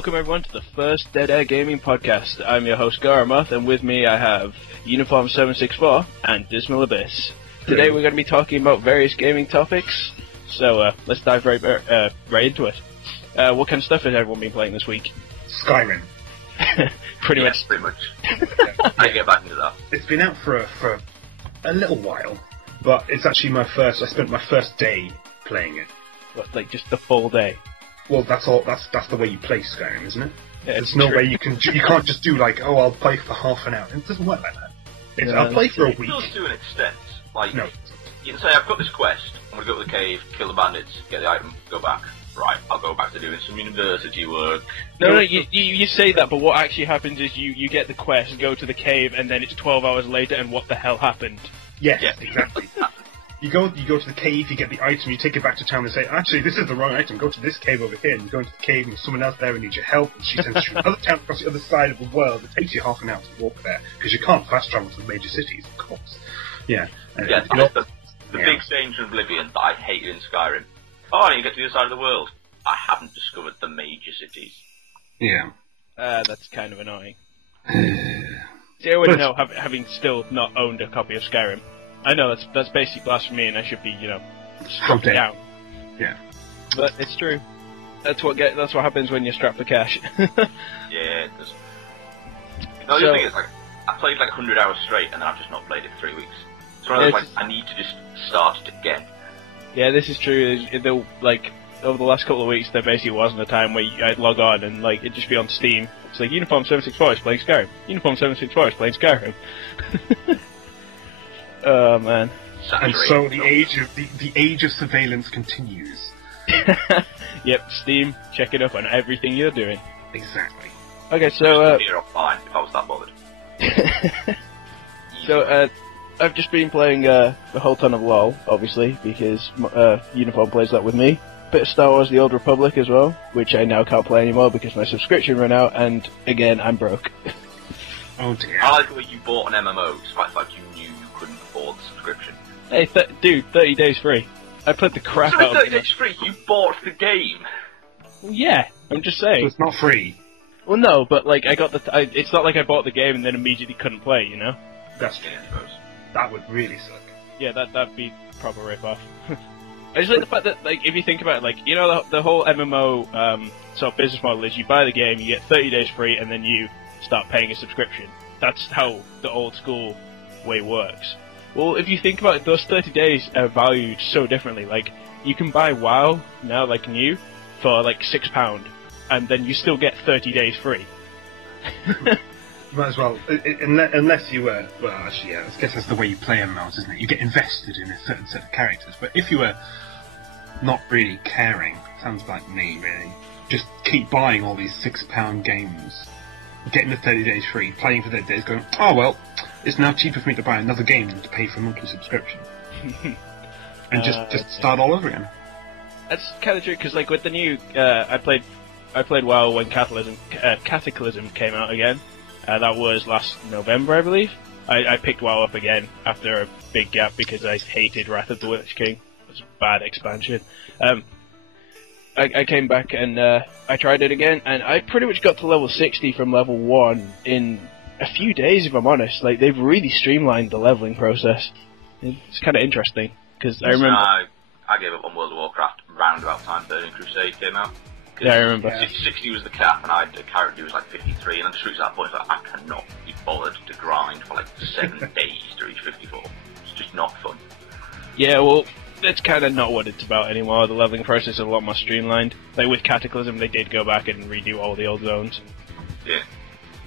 welcome everyone to the first Dead Air Gaming Podcast. I'm your host Goramoth, and with me I have Uniform 764 and DismalAbyss. Today we're going to be talking about various gaming topics, so let's dive right into it. What kind of stuff has everyone been playing this week? Skyrim. Pretty much. I get back into that. It's been out for a little while, but it's actually I spent my first day playing it. What, like just the full day? Well, that's the way you play Skyrim, isn't it? Yeah, There's no way you can't just do like, oh, I'll play for half an hour. It doesn't work like that. I'll play for a week. It does to an extent. Like, no. You can say, I've got this quest, I'm going to go to the cave, kill the bandits, get the item, go back. Right, I'll go back to doing some university work. No, you say that, but what actually happens is you get the quest, go to the cave, and then it's 12 hours later, and what the hell happened? Yes, exactly. You go to the cave, you get the item, you take it back to town and say, actually, this is the wrong item, go to this cave over here, and you go into the cave and there's someone else there who needs your help, and she sends you to another town across the other side of the world. It takes you half an hour to walk there, because you can't fast travel to the major cities, of course. Yeah. Yeah, that's the big danger in Oblivion that I hated in Skyrim. Oh, I need to get to the other side of the world. I haven't discovered the major cities. Yeah. That's kind of annoying. See, I wouldn't know, having still not owned a copy of Skyrim. I know that's basically blasphemy, and I should be, struck down. Yeah. But it's true. That's what happens when you're strapped for cash. Yeah, it does. No, the thing is, like, I played like 100 hours straight, and then I've just not played it for 3 weeks. It's one of those, I need to just start it again. Yeah, this is true. Over the last couple of weeks, there basically wasn't a time where I'd log on and it'd just be on Steam. It's like Uniform 764 is playing Skyrim. Uniform 764 is playing Skyrim. Oh man. And so the age of surveillance continues. Yep, Steam, check it up on everything you're doing. Exactly. Okay, so fine if I was that bothered. So I've just been playing a whole ton of LoL, obviously, because Uniform plays that with me. Bit of Star Wars: The Old Republic as well, which I now can't play anymore because my subscription ran out, and again, I'm broke. Oh dear. I like the way you bought an MMO, despite the fact you knew you couldn't afford the subscription. Hey, dude, 30 days free. I played the crap out of it. 30 days free? You bought the game! Well, yeah, I'm just saying. So it's not free. Well, no, but I got it's not like I bought the game and then immediately couldn't play, you know? That's true, I suppose. That would really suck. Yeah, that'd be proper rip-off. I just like the fact that, if you think about it, the whole MMO sort of business model is you buy the game, you get 30 days free, and then you start paying a subscription. That's how the old school way works. Well, if you think about it, those 30 days are valued so differently. Like, you can buy WoW now, like new, for £6, and then you still get 30 days free. Might as well, unless you were, well, actually, yeah, I guess that's the way you play MMOs, isn't it? You get invested in a certain set of characters, but if you were not really caring, sounds like me, really, just keep buying all these £6 games, getting the 30 days free, playing for 30 days, going, oh well, it's now cheaper for me to buy another game than to pay for a monthly subscription. And just start all over again. That's kind of true, because with the new, I played WoW when Cataclysm came out again. That was last November, I believe. I picked WoW up again after a big gap because I hated Wrath of the Lich King. It was a bad expansion. I came back and I tried it again, and I pretty much got to level 60 from level 1 in a few days, if I'm honest. They've really streamlined the leveling process. It's kind of interesting, because I remember... I gave up on World of Warcraft round about time Burning Crusade came out. Yeah, I remember. 60 was the cap, and I had a character who was 53, and I just reached that point, I cannot be bothered to grind for 7 days to reach 54. It's just not fun. Yeah, well, that's kind of not what it's about anymore. The leveling process is a lot more streamlined. With Cataclysm, they did go back and redo all the old zones. Yeah.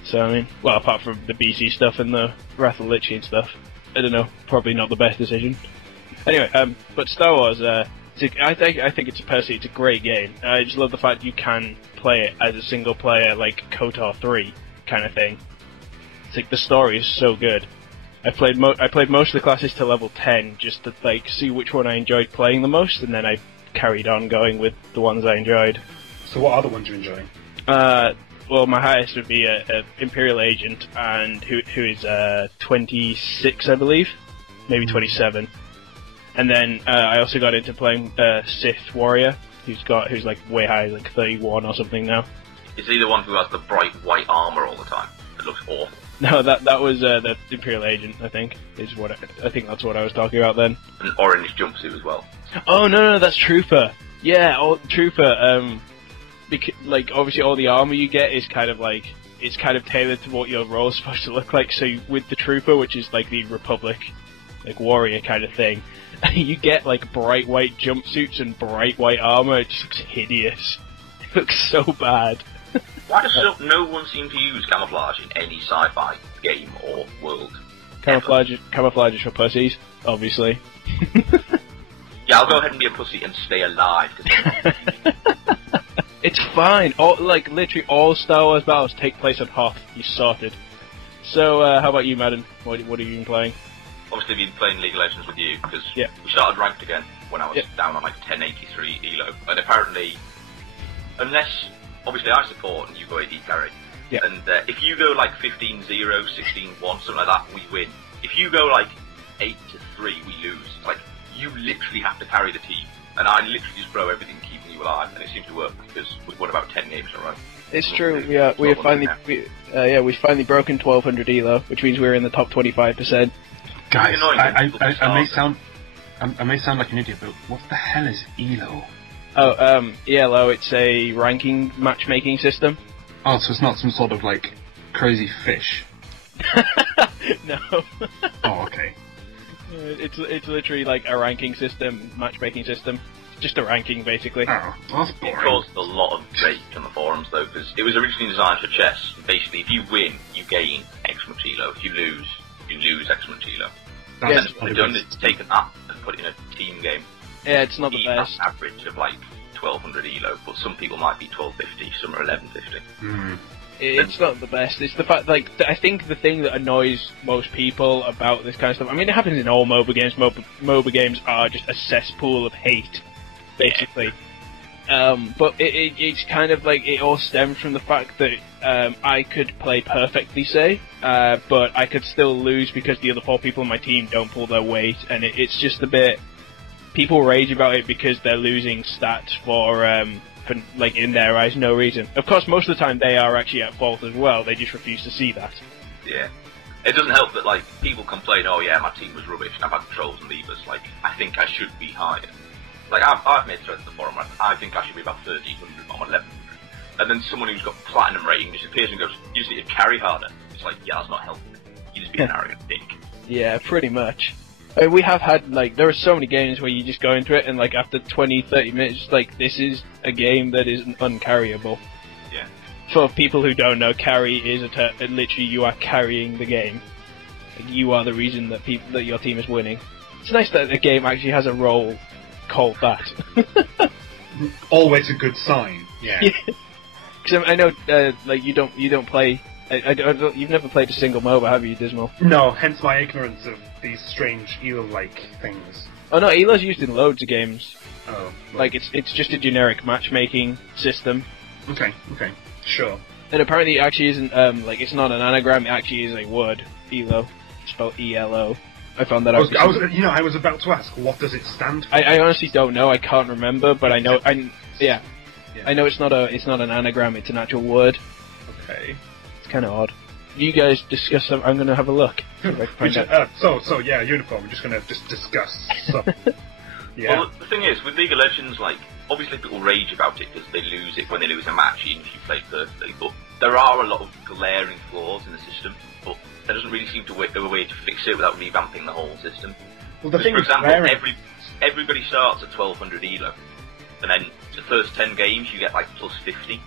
So, I mean, well, apart from the BC stuff and the Wrath of the Lich King stuff, I don't know, probably not the best decision. Anyway, but Star Wars, I think it's a great game. I just love the fact you can play it as a single player, like KOTOR 3 kind of thing. It's the story is so good. I played most of the classes to level 10 just to see which one I enjoyed playing the most, and then I carried on going with the ones I enjoyed. So what are the ones you're enjoying? Well, my highest would be a Imperial Agent, and who is 26, I believe, maybe 27. And then I also got into playing Sith Warrior, who's way high, 31 or something now. Is he the one who has the bright white armour all the time? It looks awful. No, that was the Imperial Agent, I think, is what I think that's what I was talking about then. An orange jumpsuit as well. Oh, no, that's Trooper. Yeah, Trooper, like, obviously all the armour you get is kind of like, it's kind of tailored to what your role is supposed to look like, so with the Trooper, which is like the Republic, like, warrior kind of thing, you get, like, bright white jumpsuits and bright white armour. It just looks hideous. It looks so bad. Why does no one seem to use camouflage in any sci-fi game or world? Camouflage is for pussies, obviously. Yeah, I'll go ahead and be a pussy and stay alive. It's fine. Literally all Star Wars battles take place on Hoth. You sorted. So, how about you, Madden? What have you been playing? Obviously, been playing League of Legends with you because we started ranked again when I was down on like 1083 elo, and apparently, unless obviously I support and you go AD carry, and if you go like 15-0, 16-1, something like that, we win. If you go like 8-3, we lose. Like, you literally have to carry the team, and I literally just throw everything keeping you alive, and it seems to work because we've won about 10 games in a row. It's true. We have finally we've finally broken 1200 elo, which means we're in the top 25%. Guys, I may sound like an idiot, but what the hell is ELO? Oh, ELO, it's a ranking matchmaking system. Oh, so it's not some sort of, like, crazy fish? No. Oh, okay. It's literally like a ranking system, matchmaking system. Just a ranking, basically. Oh, that's boring. It caused a lot of debate on the forums, though, because it was originally designed for chess. Basically, if you win, you gain X much elo. If you lose X much elo. That's what they've done is taken that and put it in a team game. Yeah, it's not the best. Average of like 1200 elo, but some people might be 1250, some are 1150. It's not the best. It's the fact, like, I think the thing that annoys most people about this kind of stuff, I mean, it happens in all MOBA games. MOBA games are just a cesspool of hate, basically. But it's kind of like, it all stems from the fact that I could play perfectly, say, but I could still lose because the other 4 people on my team don't pull their weight, and it's just a bit... People rage about it because they're losing stats for, like, in their eyes, no reason. Of course, most of the time they are actually at fault as well, they just refuse to see that. Yeah. It doesn't help that, like, people complain, oh yeah, my team was rubbish, and I've had trolls and levers, like, I think I should be higher. Like, I've made threads in the forum, I think I should be about 1300, I'm 1100. And then someone who's got platinum rating just appears and goes, you just need to carry harder. It's like, yeah, that's not helping. You just be an arrogant dick. Yeah, pretty much. I mean, we have had, like, there are so many games where you just go into it and, like, after 20, 30 minutes, like, this is a game that is uncarryable. Yeah. For people who don't know, carry is literally you are carrying the game. Like, you are the reason that that your team is winning. It's nice that a game actually has a role called that. Always a good sign. Yeah. Because I know, like, you don't play. You've never played a single MOBA, have you, Dismal? No, hence my ignorance of these strange eel-like things. Oh no, ELO's used in loads of games. Oh. Well. Like, it's just a generic matchmaking system. Okay, sure. And apparently it actually isn't, like, it's not an anagram, it actually is a word. ELO. Spelled ELO. I found that out. I was about to ask, what does it stand for? I honestly don't know, I can't remember, but I know, I know it's not an anagram, it's an actual word. Okay. It's kind of odd. You guys discuss some. I'm going to have a look. So yeah, uniform. We're just going to discuss. So, yeah. Well, the thing is, with League of Legends, like, obviously people rage about it because they lose it when they lose a match, even if you play perfectly. But there are a lot of glaring flaws in the system. But there doesn't really seem to be a way to fix it without revamping the whole system. Well, the thing for example, is everybody starts at 1200 elo, and then the first 10 games you get like plus 50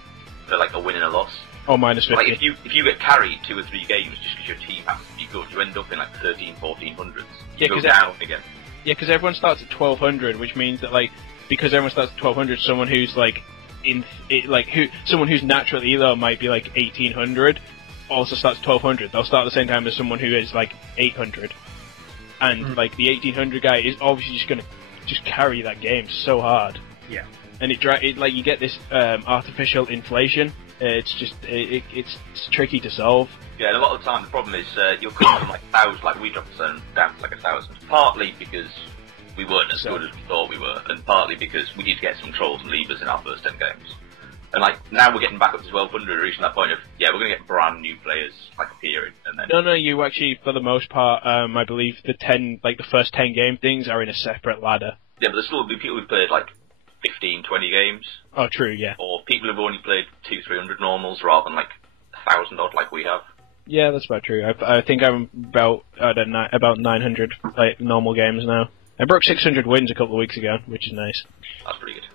for like a win and a loss. Oh, minus 50. Like, if you get carried 2 or 3 games just because your team happens to be good, you end up in like 1400s. You go down again. Yeah, because everyone starts at 1200, which means that, like, because everyone starts at 1200, someone who's like someone who's natural elo might be like 1800, also starts at 1200. They'll start at the same time as someone who is like 800, and like the 1800 guy is obviously just gonna carry that game so hard. Yeah. And it like you get this artificial inflation. It's just it's tricky to solve. Yeah, and a lot of the time the problem is you'll come from like 1,000, like we dropped down to like 1,000. Partly because we weren't as good as we thought we were, and partly because we did get some trolls and levers in our first 10 games. And like now we're getting back up to 1200, reaching that point of we're gonna get brand new players like appearing, and then no, you actually for the most part, I believe the first 10 game things are in a separate ladder. Yeah, but there's still people who've played like 15, 20 games. Oh, true, yeah. Or people who've only played 200-300 normals rather than like 1,000 odd like we have. Yeah, that's about true. I think I'm about 900 like normal games now. I broke 600 wins a couple of weeks ago, which is nice. That's pretty good.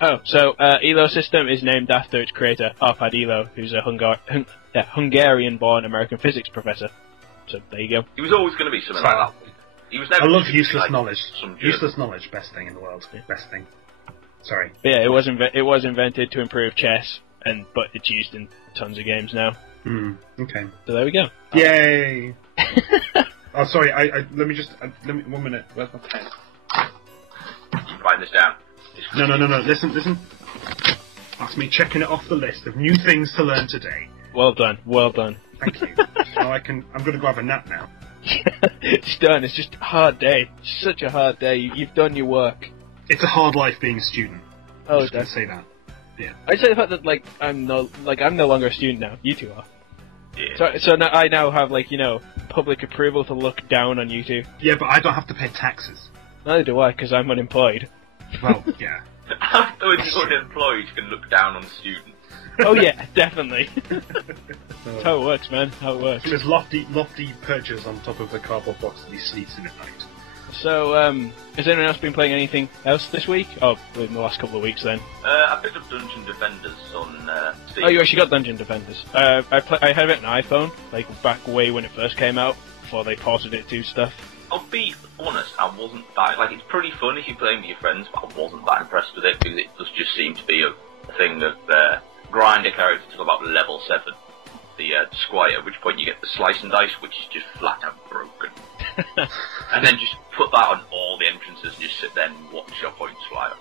Oh, so Elo System is named after its creator, Arpad Elo, who's a Hungarian-born American physics professor. So there you go. He was always going to be something like that. He was never. I love useless knowledge. Useless knowledge, best thing in the world. Yeah. Best thing. Sorry. But yeah, it was invented to improve chess, but it's used in tons of games now. Okay. So there we go. Yay! Oh, sorry. Let me 1 minute. Where's my pen? You write this down. No. Listen. That's me checking it off the list of new things to learn today. Well done. Thank you. Now I'm going to go have a nap now. It's done. It's just a hard day. Such a hard day. You've done your work. It's a hard life being a student. Oh, I'm just going to say that. Yeah. I'd say the fact that I'm no longer a student now. You two are. Yeah. So now I now have public approval to look down on you two. Yeah, but I don't have to pay taxes. Neither do I, because I'm unemployed. Well, yeah. After it's unemployed, you can look down on students. Oh yeah, definitely. That's how it works, man. How it works. There's lofty perches on top of the cardboard box that he sleeps in at night. So, has anyone else been playing anything else this week? Oh, in the last couple of weeks then. I picked up Dungeon Defenders on Steam. Oh, you actually got Dungeon Defenders. I had it on iPhone, back way when it first came out, before they ported it to stuff. I'll be honest, I wasn't that... it's pretty fun if you're playing with your friends, but I wasn't that impressed with it, because it does just seem to be a thing of grind a character till about level 7, the Squire, at which point you get the slice and dice, which is just flat out broken. And then just put that on all the entrances and just sit there and watch your points fly up.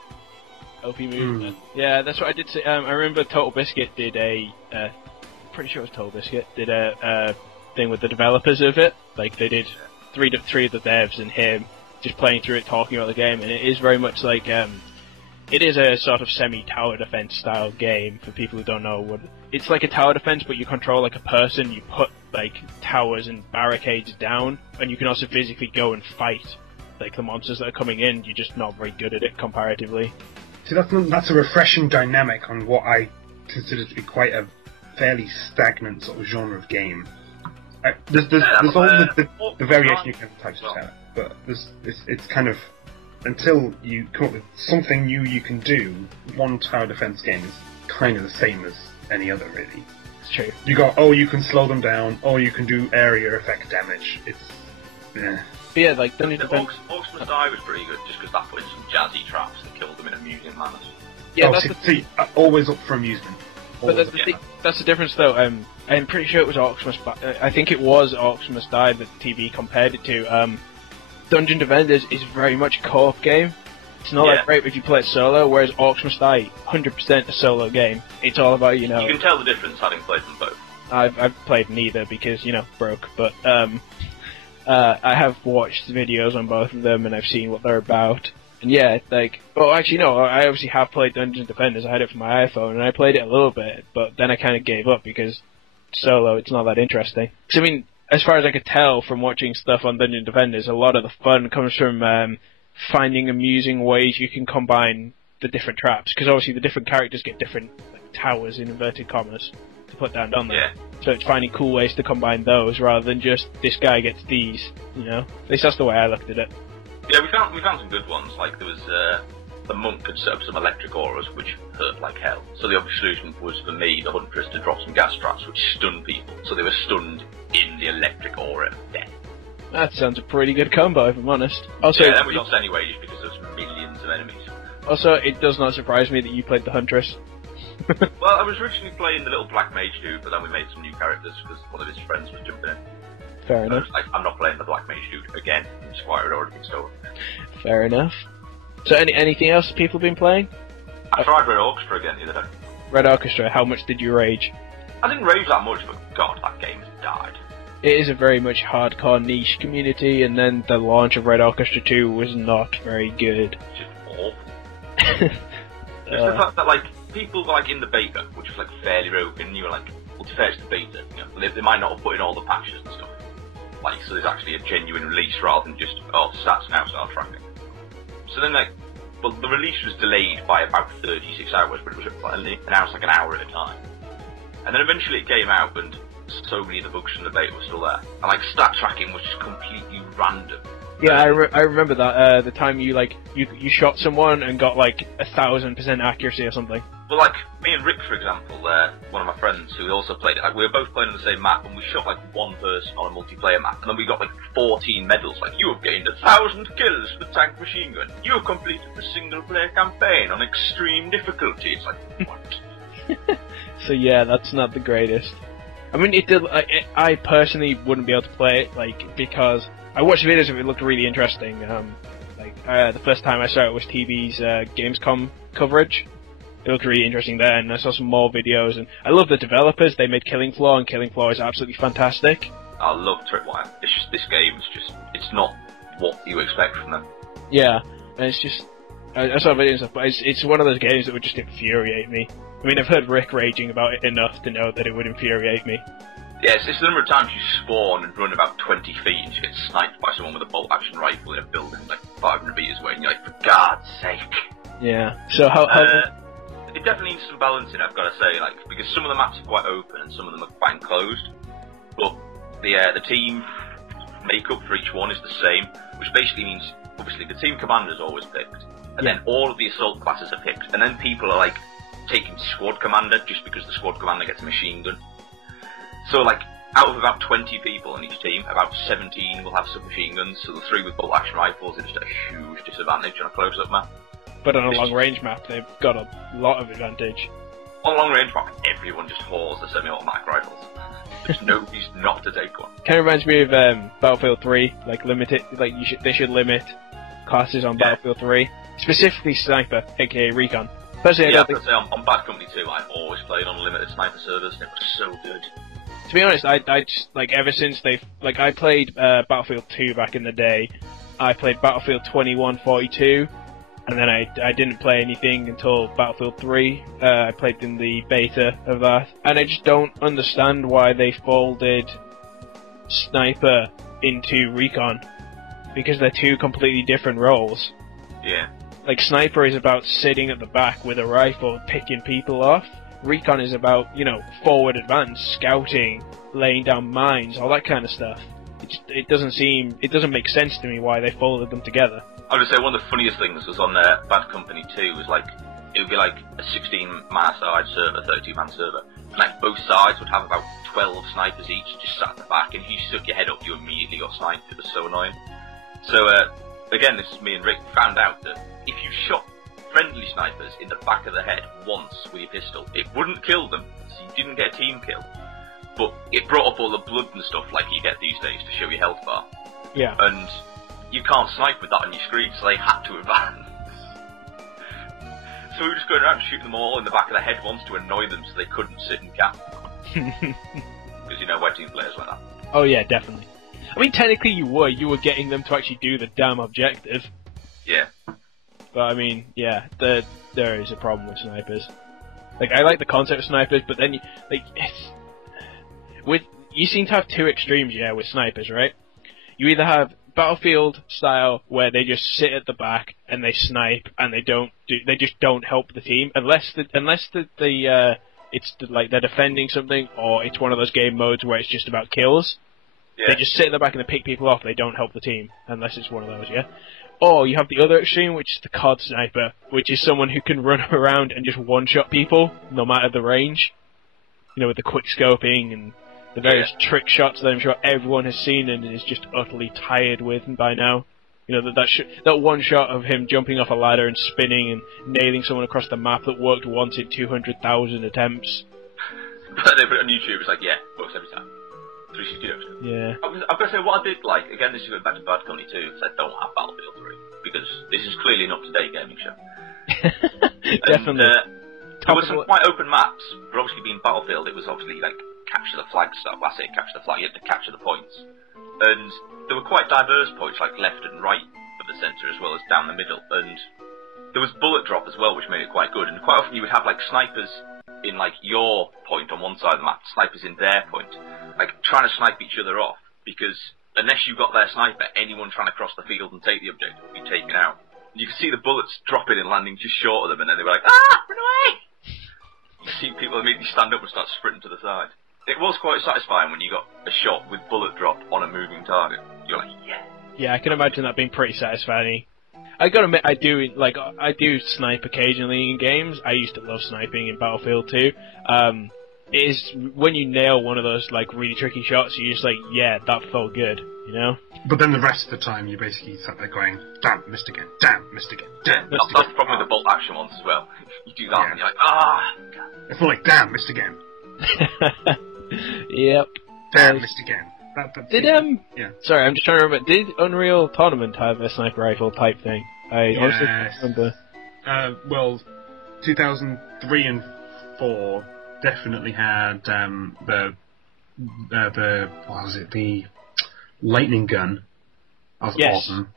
OP move. Yeah, that's what I did say. I remember Total Biscuit did pretty sure it was Total Biscuit, did a thing with the developers of it. They did three of the devs and him just playing through it, talking about the game, and it is very much it is a sort of semi-tower defense style game for people who don't know what... It's like a tower defense, but you control a person, you put towers and barricades down, and you can also physically go and fight the monsters that are coming in. You're just not very good at it comparatively. See, that's a refreshing dynamic on what I consider to be quite a fairly stagnant sort of genre of game. There's all the variation you can have types of tower, but it's kind of... Until you come up with something new you can do, one tower defense game is kind of the same as any other, really. It's true. You can slow them down, or you can do area effect damage. It's... But yeah, Dungeon Defense... Orcs Must Die was pretty good, just because that put in some jazzy traps that killed them in amusing manners. Yeah, always up for amusement. But that's the difference, though. I'm pretty sure it was Orcs Must Die. I think it was Orcs Must Die that TV compared it to. Dungeon Defenders is very much a co-op game. It's not great if you play it solo, whereas Orcs Must Die, 100% a solo game. It's all about, You can tell the difference having played them both. I've played neither because, broke, but I have watched videos on both of them and I've seen what they're about. And yeah, I obviously have played Dungeon Defenders. I had it for my iPhone and I played it a little bit, but then I kind of gave up because solo, it's not that interesting. Because, as far as I could tell from watching stuff on Dungeon Defenders, a lot of the fun comes from finding amusing ways you can combine the different traps. Because obviously the different characters get different towers, in inverted commas, to put down, don't they? Yeah. So it's finding cool ways to combine those rather than just this guy gets these, At least that's the way I looked at it. Yeah, we found some good ones. There was the monk had set up some electric auras which hurt like hell. So the obvious solution was for me, the huntress, to drop some gas traps which stunned people. So they were stunned in the electric aura of death. That sounds a pretty good combo, if I'm honest. Also, yeah, that was lost anyway just because there's millions of enemies. Also, it does not surprise me that you played the huntress. Well, I was originally playing the little black mage dude, but then we made some new characters because one of his friends was jumping in. Fair enough. I'm not playing the black mage dude again. Squire had already been stolen. Fair enough. So anything else people have been playing? I tried Red Orchestra again the other day. Red Orchestra, how much did you rage? I didn't rage that much, but God, that game has died. It is a very much hardcore niche community, and then the launch of Red Orchestra 2 was not very good. It's just awful. It's the fact that, people were like in the beta, which was like fairly broken, and you were like, well, to fair, it's the beta. You know, they might not have put in all the patches and stuff. Like, so there's actually a genuine release rather than just, oh, stats now start tracking. So then, like, well, the release was delayed by about 36 hours, but it was announced like an hour at a time. And then eventually it came out, and so many of the bugs from the beta were still there. And like, stat tracking was just completely random. Yeah, I remember that, the time you shot someone and got like 1,000% accuracy or something. Well, like, me and Rick, for example, one of my friends who also played it, like, we were both playing on the same map, and we shot like one person on a multiplayer map, and then we got like 14 medals, like, you have gained 1,000 kills with the tank machine gun, you have completed the single player campaign on extreme difficulty. It's like, what? So yeah, that's not the greatest. I mean, it did. I personally wouldn't be able to play it, like, because I watched videos of it. It looked really interesting. The first time I saw it was TV's Gamescom coverage. It looked really interesting there, and I saw some more videos. And I love the developers. They made Killing Floor, and Killing Floor is absolutely fantastic. I love Tripwire. It's just this game is just—it's not what you expect from them. Yeah, and it's just I saw videos and stuff, but it's one of those games that would just infuriate me. I mean, I've heard Rick raging about it enough to know that it would infuriate me. Yeah, it's the number of times you spawn and run about 20 feet and you get sniped by someone with a bolt-action rifle in a building like 500 meters away, and you're like, for God's sake. Yeah. So how it definitely needs some balancing, I've got to say, like, because some of the maps are quite open and some of them are quite enclosed. But the team makeup for each one is the same, which basically means, obviously, the team commander is always picked, and then all of the assault classes are picked, and then people are like taking squad commander just because the squad commander gets a machine gun. So, like, out of about 20 people on each team, about 17 will have submachine guns, so the 3 with bolt-action rifles are just a huge disadvantage on a close-up map. But on a long-range map, they've got a lot of advantage. On a long-range map, everyone just haws the semi-automatic rifles. There's no reason not to take one. Kind of reminds me of Battlefield 3, like, they should limit classes on Battlefield 3, specifically Sniper, aka Recon. Personally, I don't think... on Bad Company 2, I always played on limited Sniper servers, and it was so good. To be honest, I just, like, ever since they've, like, I played Battlefield 2 back in the day, I played Battlefield 2142, and then I didn't play anything until Battlefield 3. I played in the beta of that, and I just don't understand why they folded Sniper into Recon, because they're two completely different roles. Yeah. Like, Sniper is about sitting at the back with a rifle, picking people off. Recon is about, forward advance, scouting, laying down mines, all that kind of stuff. It doesn't make sense to me why they folded them together. I would say one of the funniest things was on Bad Company 2 was like, it would be like a 16-man side server, 32-man server, and like both sides would have about 12 snipers each just sat at the back, and if you stuck your head up, you immediately got sniped. It was so annoying. So, again, this is me and Rick found out that if you shot friendly snipers in the back of the head once with your pistol, it wouldn't kill them, so you didn't get a team kill. But it brought up all the blood and stuff like you get these days to show your health bar. Yeah. And you can't snipe with that on your screen, so they had to advance. So we were just going around shooting them all in the back of the head once to annoy them so they couldn't sit and camp. Because, we're team players like that. Oh yeah, definitely. I mean, technically you were getting them to actually do the damn objective. Yeah. But I mean, yeah, there is a problem with snipers. Like, I like the concept of snipers, but then you seem to have two extremes, with snipers, right? You either have Battlefield style where they just sit at the back and they snipe and they just don't help the team unless they're defending something, or it's one of those game modes where it's just about kills. Yeah. They just sit at the back and they pick people off. They don't help the team unless it's one of those, yeah. Or you have the other extreme, which is the COD sniper, which is someone who can run around and just one-shot people, no matter the range. With the quick scoping and the various trick shots that I'm sure everyone has seen and is just utterly tired with by now. That one shot of him jumping off a ladder and spinning and nailing someone across the map that worked once in 200,000 attempts. But they put it on YouTube, it's like, works every time. 360 Yeah. I've got to say, what I did like, again, this is going back to Bad Company 2, because I don't have Battlefield 3, because this is clearly an up-to-date gaming show. Definitely. There were some quite open maps, but obviously being Battlefield, it was obviously like capture the flag stuff. I say capture the flag, you had to capture the points. And there were quite diverse points, like left and right of the centre, as well as down the middle. And there was bullet drop as well, which made it quite good. And quite often you would have like snipers in like your point on one side of the map, snipers in their point, like trying to snipe each other off. Because unless you got their sniper, anyone trying to cross the field and take the objective would be taken out. And you could see the bullets dropping and landing just short of them, and then they were like, ah, run away! You see people immediately stand up and start sprinting to the side. It was quite satisfying when you got a shot with bullet drop on a moving target. You're like, yeah. Yeah, I can imagine that being pretty satisfying. I gotta admit, I do snipe occasionally in games. I used to love sniping in Battlefield 2. It is when you nail one of those like really tricky shots, you're just like, yeah, that felt good, you know? But then the rest of the time, you basically sat there going, damn, missed again, damn, missed again, damn, missed again. That's the problem with the bolt action ones as well. You do that and you're like, ah! It's more like, damn, missed again. Yep. Damn, missed again. Yeah. Sorry, I'm just trying to remember. Did Unreal Tournament have a sniper rifle type thing? I honestly can't remember. Well, 2003 and 4 definitely had the what was it? The lightning gun. That was awesome.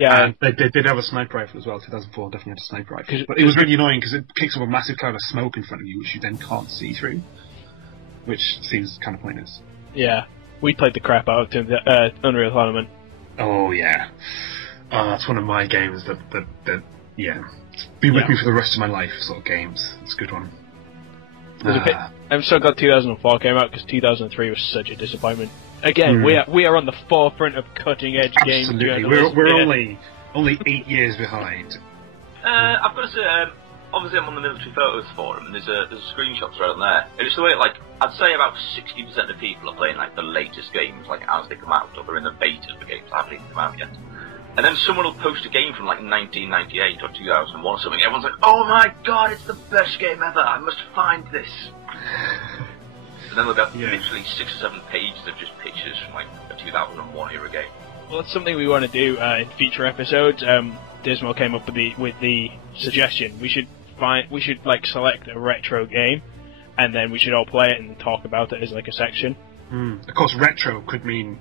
Yeah, and they did have a sniper rifle as well. 2004 definitely had a sniper rifle, but it was really annoying because it kicks up a massive cloud of smoke in front of you, which you then can't see through, which seems kind of pointless. Yeah. We played the crap out of Unreal Tournament. Oh yeah, that's one of my games that be with me for the rest of my life. Sort of games. It's a good one. I'm so glad 2004 came out because 2003 was such a disappointment. Again, we are on the forefront of cutting edge games. Absolutely, we're only 8 years behind. I've got to say. Obviously, I'm on the Military Photos forum, and there's a screenshot thread on there. And it's the way, like, I'd say about 60% of people are playing, like, the latest games, like, as they come out, or they're in the beta of the games that haven't even come out yet. And then someone will post a game from, like, 1998 or 2001 or something, everyone's like, oh my god, it's the best game ever, I must find this. And then they'll be literally 6 or 7 pages of just pictures from, like, a 2001 era game. Well, that's something we want to do in future episodes. Dismal came up with the suggestion. We should like select a retro game, and then we should all play it and talk about it as like a section. Of course, retro could mean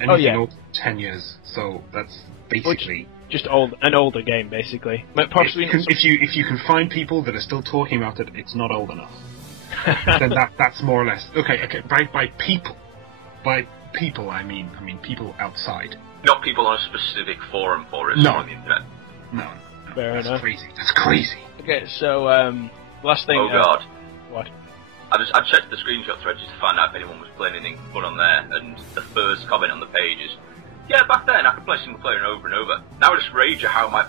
anything old 10 years. So that's basically just an older game, basically. But possibly if you can find people that are still talking about it, it's not old enough. Then that's more or less okay. By people, I mean people outside. Not people on a specific forum for it on the internet. No. Fair enough. That's crazy. Okay, so last thing. Oh god. What? I checked the screenshot thread just to find out if anyone was playing anything fun on there, and the first comment on the page is, yeah, back then I could play single player over and over. Now I just rage at how my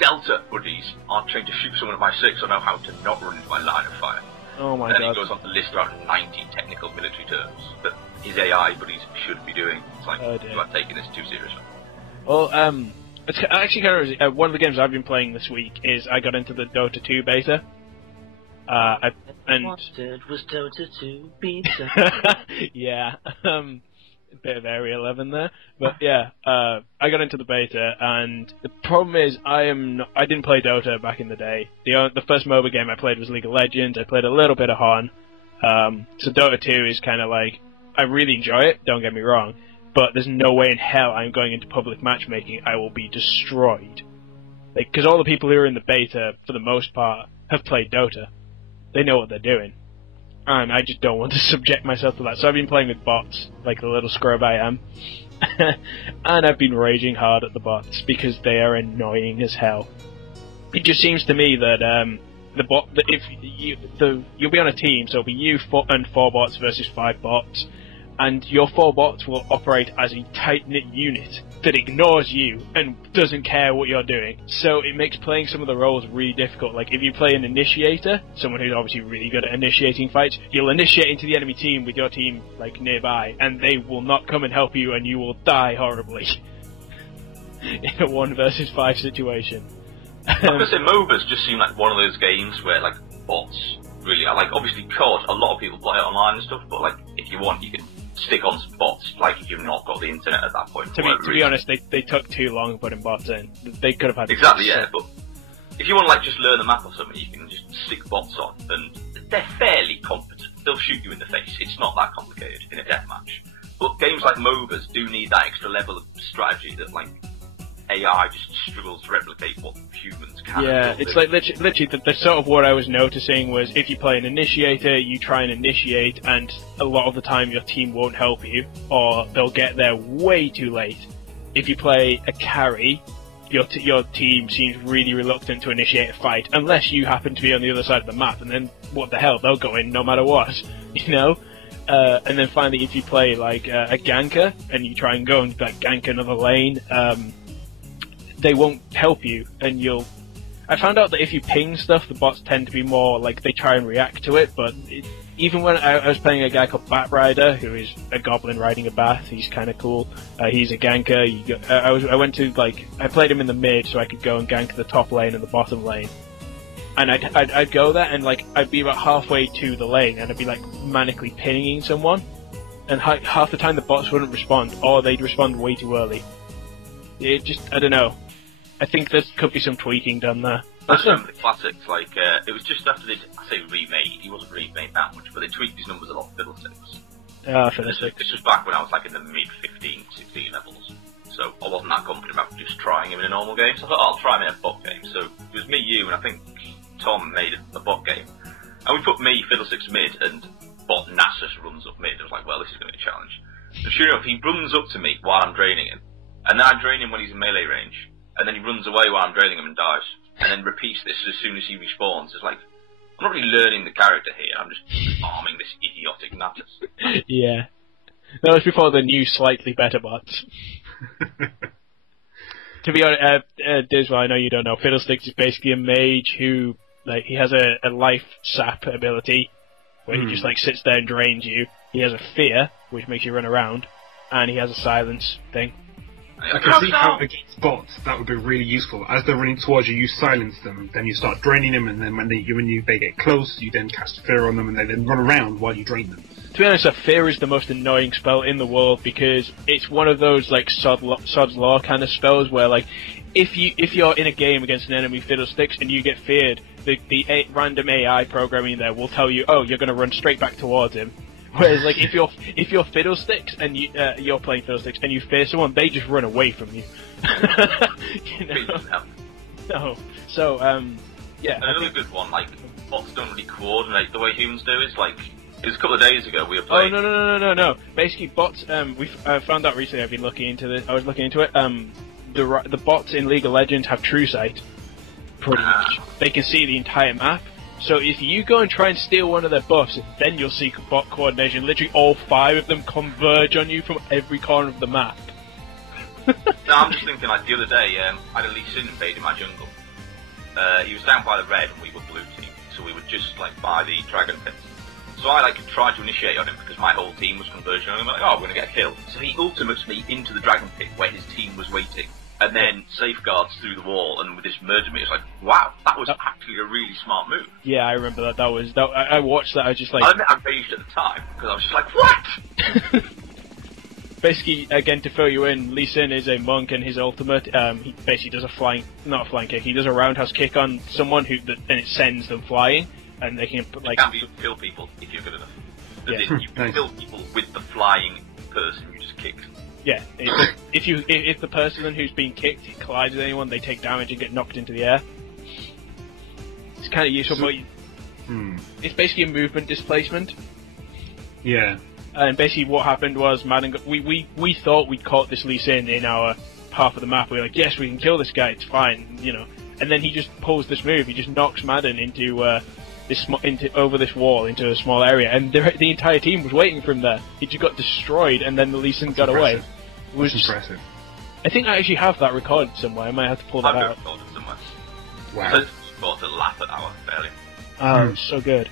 Delta buddies aren't trained to shoot someone at my 6 or know how to not run into my line of fire. Oh my god. god. And then he goes on to list around 90 technical military terms that his AI buddies should be doing. It's like, you are taking this too seriously. Well, it's actually kind of one of the games I've been playing this week is I got into the Dota 2 beta. Wanted was Dota 2 beta. Yeah, a bit of Area 11 there, but yeah, I got into the beta, and the problem is I didn't play Dota back in the day. The first MOBA game I played was League of Legends. I played a little bit of HON. So Dota 2 is kind of like, I really enjoy it, don't get me wrong, but there's no way in hell I'm going into public matchmaking. I will be destroyed. Because all the people who are in the beta, for the most part, have played Dota. They know what they're doing. And I just don't want to subject myself to that. So I've been playing with bots, like the little scrub I am. And I've been raging hard at the bots, because they are annoying as hell. It just seems to me that you'll be on a team, so it'll be you and 4 bots versus 5 bots, and your 4 bots will operate as a tight-knit unit that ignores you and doesn't care what you're doing. So it makes playing some of the roles really difficult. Like, if you play an initiator, someone who's obviously really good at initiating fights, you'll initiate into the enemy team with your team, like, nearby, and they will not come and help you, and you will die horribly in a 1 versus 5 situation. I was gonna say, MOBAs just seem like one of those games where, like, bots really are. Like, obviously, COD, a lot of people play it online and stuff, but, like, if you want, you can stick on some bots, like, if you've not got the internet at that point. To be honest, they took too long putting bots in. They could have had... Exactly, yeah, but if you want to, like, just learn the map or something, you can just stick bots on, and they're fairly competent. They'll shoot you in the face. It's not that complicated in a deathmatch. But games like MOBAs do need that extra level of strategy that, like, AI just struggles to replicate what humans can. Yeah, it's like literally the sort of what I was noticing was if you play an initiator, you try and initiate, and a lot of the time your team won't help you, or they'll get there way too late. If you play a carry, your team seems really reluctant to initiate a fight, unless you happen to be on the other side of the map, and then what the hell, they'll go in no matter what, you know? And then finally, if you play like a ganker, and you try and go and like gank another lane, they won't help you, and I found out that if you ping stuff, the bots tend to be more like they try and react to it, but even when I was playing a guy called Bat Rider, who is a goblin riding a bat, he's kind of cool. He's a ganker. I played him in the mid so I could go and gank the top lane and the bottom lane. And I'd go there and like I'd be about halfway to the lane and I'd be like manically pinging someone, and half the time the bots wouldn't respond, or they'd respond way too early. It just, I don't know. I think there could be some tweaking done there. That's some of the classics, like, it was just after I say remade, he wasn't remade that much, but they tweaked his numbers a lot, Fiddlesticks. Fiddlesticks. This was back when I was like in the mid 15, 16 levels, so I wasn't that confident about just trying him in a normal game, so I thought, I'll try him in a bot game. So it was me, you, and I think Tom made a bot game, and we put me, Fiddlesticks mid, and bot Nasus runs up mid. I was like, well, this is going to be a challenge. And sure enough, he runs up to me while I'm draining him, and then I drain him when he's in melee range, and then he runs away while I'm draining him and dies. And then repeats this as soon as he respawns. It's like, I'm not really learning the character here, I'm just farming this idiotic Natus. Yeah. That was before the new, slightly better bots. To be honest, Dismal, I know you don't know, Fiddlesticks is basically a mage who, like, he has a life sap ability, where he just, like, sits there and drains you. He has a fear, which makes you run around, and he has a silence thing. I can see how against bots that would be really useful. As they're running towards you, you silence them, then you start draining them, and then when they get close, you then cast fear on them, and they then run around while you drain them. To be honest, fear is the most annoying spell in the world because it's one of those like Sod's Law kind of spells where like if you're in a game against an enemy Fiddlesticks and you get feared, the random AI programming there will tell you, oh, you're going to run straight back towards him. Whereas, like, if you're Fiddlesticks and you're playing Fiddlesticks and you fear someone, they just run away from you. You know? No. So, yeah. Another good one, like, bots don't really coordinate the way humans do. It's like, it was a couple of days ago we were playing. Oh no. Basically, bots. I found out recently. I've been looking into this. I was looking into it. The bots in League of Legends have true sight. Pretty much. They can see the entire map. So if you go and try and steal one of their buffs, then you'll see bot coordination. Literally all 5 of them converge on you from every corner of the map. No, I'm just thinking, like, the other day, I had a Lee Sin invade in my jungle. He was down by the red and we were blue team, so we were just, like, by the dragon pit. So I, like, tried to initiate on him because my whole team was converging on him. I'm like, oh, we're going to get a kill. So he ultimates me into the dragon pit where his team was waiting. And then safeguards through the wall and just murdered me. It's like, wow, that was actually a really smart move. Yeah, I remember that. I watched that. I was just like, I admit I raged at the time because I was just like, what? Basically, again, to fill you in, Lee Sin is a monk, and his ultimate, he basically does not a flying kick. He does a roundhouse kick on someone and it sends them flying, and they can like. You can kill people if you're good enough. You can kill people with the flying person you just kicked. Yeah, if the person who's being kicked collides with anyone, they take damage and get knocked into the air. It's kind of useful, but it's basically a movement displacement. Yeah. And basically what happened was Madden we thought we'd caught this Lee Sin in our half of the map. We were like, yes, we can kill this guy, it's fine, you know. And then he just pulls this move. He just knocks Madden into over this wall into a small area, and the entire team was waiting for him there. He just got destroyed, and then the Lee Sin got away. It was impressive. I think I actually have that recorded somewhere. I might have to pull that out. Recorded somewhere. Wow. So it's a laugh at our fairly. Oh, so good.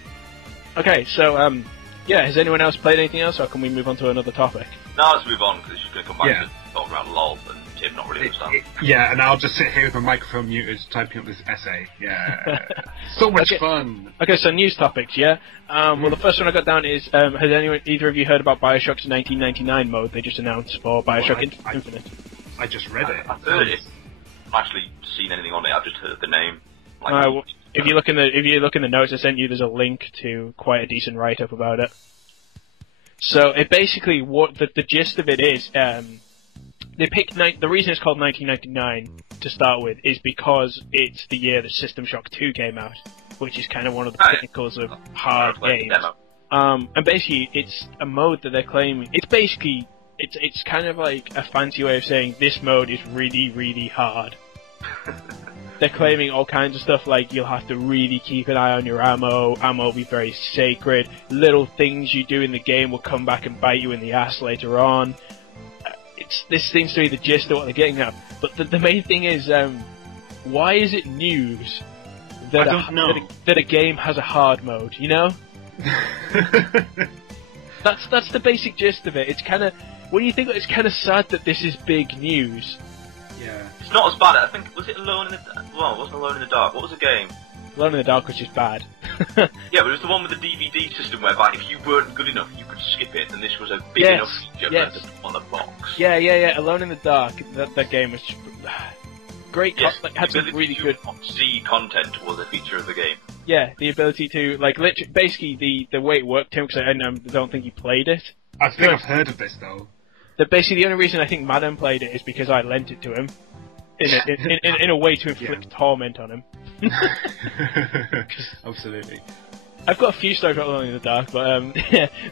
Okay, so yeah, has anyone else played anything else, or can we move on to another topic? No, let's move on because it's just going to come back to talk around LOL and Tim not really understand. Yeah, and I'll just sit here with my microphone muted typing up this essay. Yeah. So much fun! Okay, so news topics, yeah? Well, the first one I got down is, has either of you heard about Bioshock's 1999 mode they just announced for Bioshock Infinite? I just read it. I've heard it. I've actually seen anything on it, I've just heard the name. Well, if you look in the notes I sent you, there's a link to quite a decent write-up about it. So it basically, what the gist of it is, they picked the reason it's called 1999 to start with is because it's the year that System Shock 2 came out, which is kind of one of the pinnacles of hard games. And basically, it's a mode that they're claiming. It's basically it's kind of like a fancy way of saying this mode is really, really hard. They're claiming all kinds of stuff like you'll have to really keep an eye on your ammo will be very sacred, little things you do in the game will come back and bite you in the ass later on. This seems to be the gist of what they're getting at. But the main thing is, why is it news that that a game has a hard mode, you know? That's the basic gist of it. It's kind of, when you think it's kind of sad that this is big news. Yeah. It's not as bad. I think, was it Alone in the Well, it wasn't Alone in the Dark. What was the game? Alone in the Dark was just bad. Yeah, but it was the one with the DVD system whereby if you weren't good enough, you could skip it, and this was a big enough feature for it on the box. Yeah. Alone in the Dark, that game was great. Yes, had some really good see content was a feature of the game. Yeah, the ability to, like, literally, basically the way it worked, Tim, because I don't think you played it. I think I've heard of this though. Basically, the only reason I think Madden played it is because I lent it to him in a way to inflict torment on him. Absolutely. I've got a few stories about Alone in the Dark, but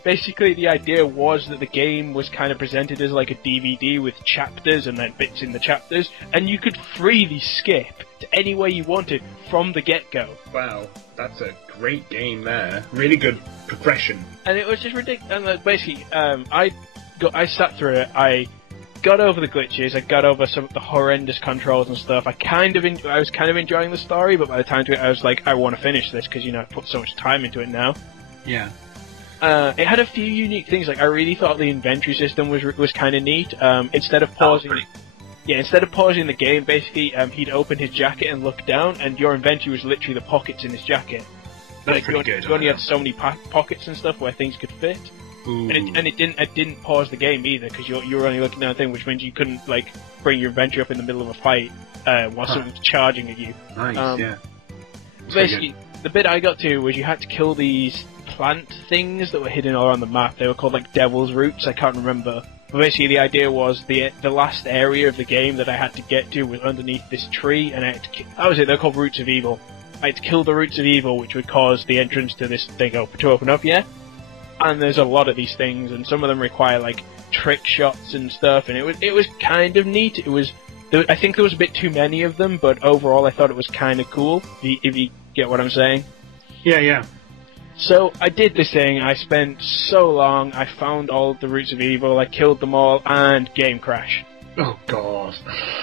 basically the idea was that the game was kind of presented as like a DVD with chapters and then bits in the chapters, and you could freely skip to any way you wanted from the get-go. Wow, that's a great game there. Really good progression. And it was just ridiculous. And basically, I sat through it. I got over the glitches. I got over some of the horrendous controls and stuff. I was kind of enjoying the story, but by the time to it, I was like, I want to finish this because I put so much time into it now. Yeah. It had a few unique things. Like I really thought the inventory system was kind of neat. Instead of pausing the game, basically, he'd open his jacket and look down, and your inventory was literally the pockets in his jacket. That's pretty good. You only had so many pockets and stuff where things could fit. Ooh. And it didn't pause the game either because you were only looking down a thing, which means you couldn't like bring your inventory up in the middle of a fight while someone was charging at you. Nice, yeah. Basically, the bit I got to was you had to kill these plant things that were hidden all around the map. They were called like Devil's Roots. I can't remember. But basically, the idea was the last area of the game that I had to get to was underneath this tree, and that was it. They're called Roots of Evil. I had to kill the Roots of Evil, which would cause the entrance to this thing to open up. Yeah. And there's a lot of these things, and some of them require like trick shots and stuff, and it was kind of neat. I think there was a bit too many of them, but overall I thought it was kind of cool. If you get what I'm saying. Yeah. So I did this thing. I spent so long. I found all the Roots of Evil. I killed them all, and game crash. Oh god.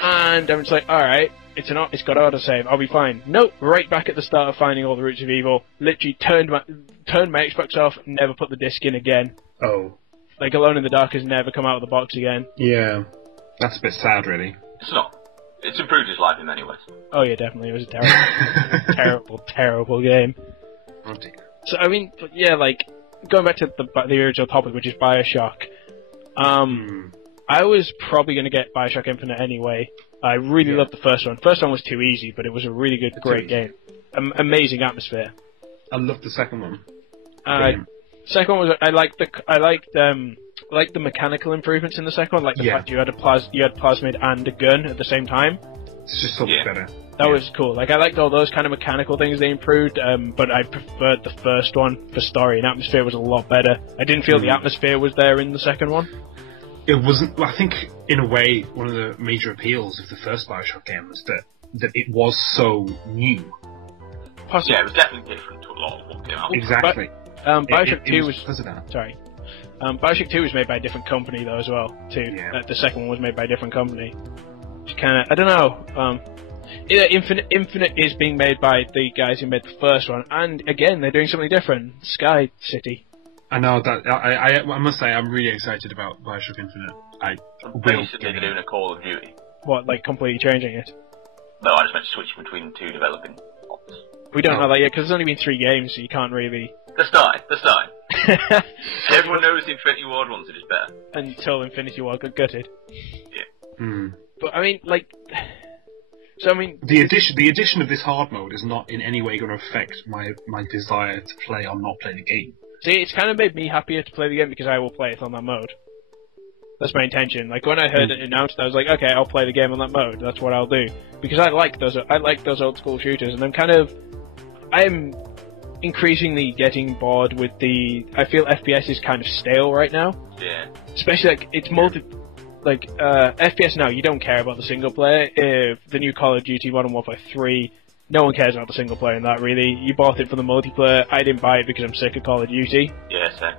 And I'm just like, all right. It's got autosave. I'll be fine. Nope. Right back at the start of finding all the Roots of Evil. Literally turned my Xbox off. Never put the disc in again. Oh. Like Alone in the Dark has never come out of the box again. Yeah. That's a bit sad, really. It's not. It's improved his life in many ways. Oh yeah, definitely. It was a terrible, terrible game. Oh dear. So I mean, yeah, like going back to the original topic, which is BioShock. I was probably going to get BioShock Infinite anyway. I really loved the first one. First one was too easy, but it was a really good, great game. Amazing atmosphere. I loved the second one. Second one was I liked the mechanical improvements in the second one, like the fact you had plasmid and a gun at the same time. It's just so much better. That was cool. Like I liked all those kind of mechanical things they improved, but I preferred the first one for story, and atmosphere was a lot better. I didn't feel the atmosphere was there in the second one. It wasn't. I think, in a way, one of the major appeals of the first BioShock game was that it was so new. Possibly. Yeah, it was definitely different to a lot of what came out. Exactly. BioShock 2 was because of that. Sorry. BioShock 2 was made by a different company though as well too. Yeah. The second one was made by a different company. Which kind of, I don't know. Infinite is being made by the guys who made the first one, and again they're doing something different. Sky City. I know that. I must say I'm really excited about BioShock Infinite. Basically, they're doing a Call of Duty. What, like completely changing it? No, I just meant switching between two developing ops. We don't know that yet because there's only been 3 games, so you can't really. They're starting. Everyone knows the Infinity Ward ones are just better. Until Infinity Ward got gutted. Yeah. But I mean, like. So I mean, the addition of this hard mode is not in any way going to affect my desire to play or not play the game. See, it's kind of made me happier to play the game because I will play it on that mode. That's my intention. Like when I heard it announced, I was like, okay, I'll play the game on that mode. That's what I'll do because I like those old school shooters, and I'm increasingly getting bored with I feel FPS is kind of stale right now. Yeah. Especially like it's FPS now. You don't care about the single player. If the new Call of Duty Modern Warfare 3. No one cares about the single player in that, really. You bought it for the multiplayer. I didn't buy it because I'm sick of Call of Duty. Yeah, so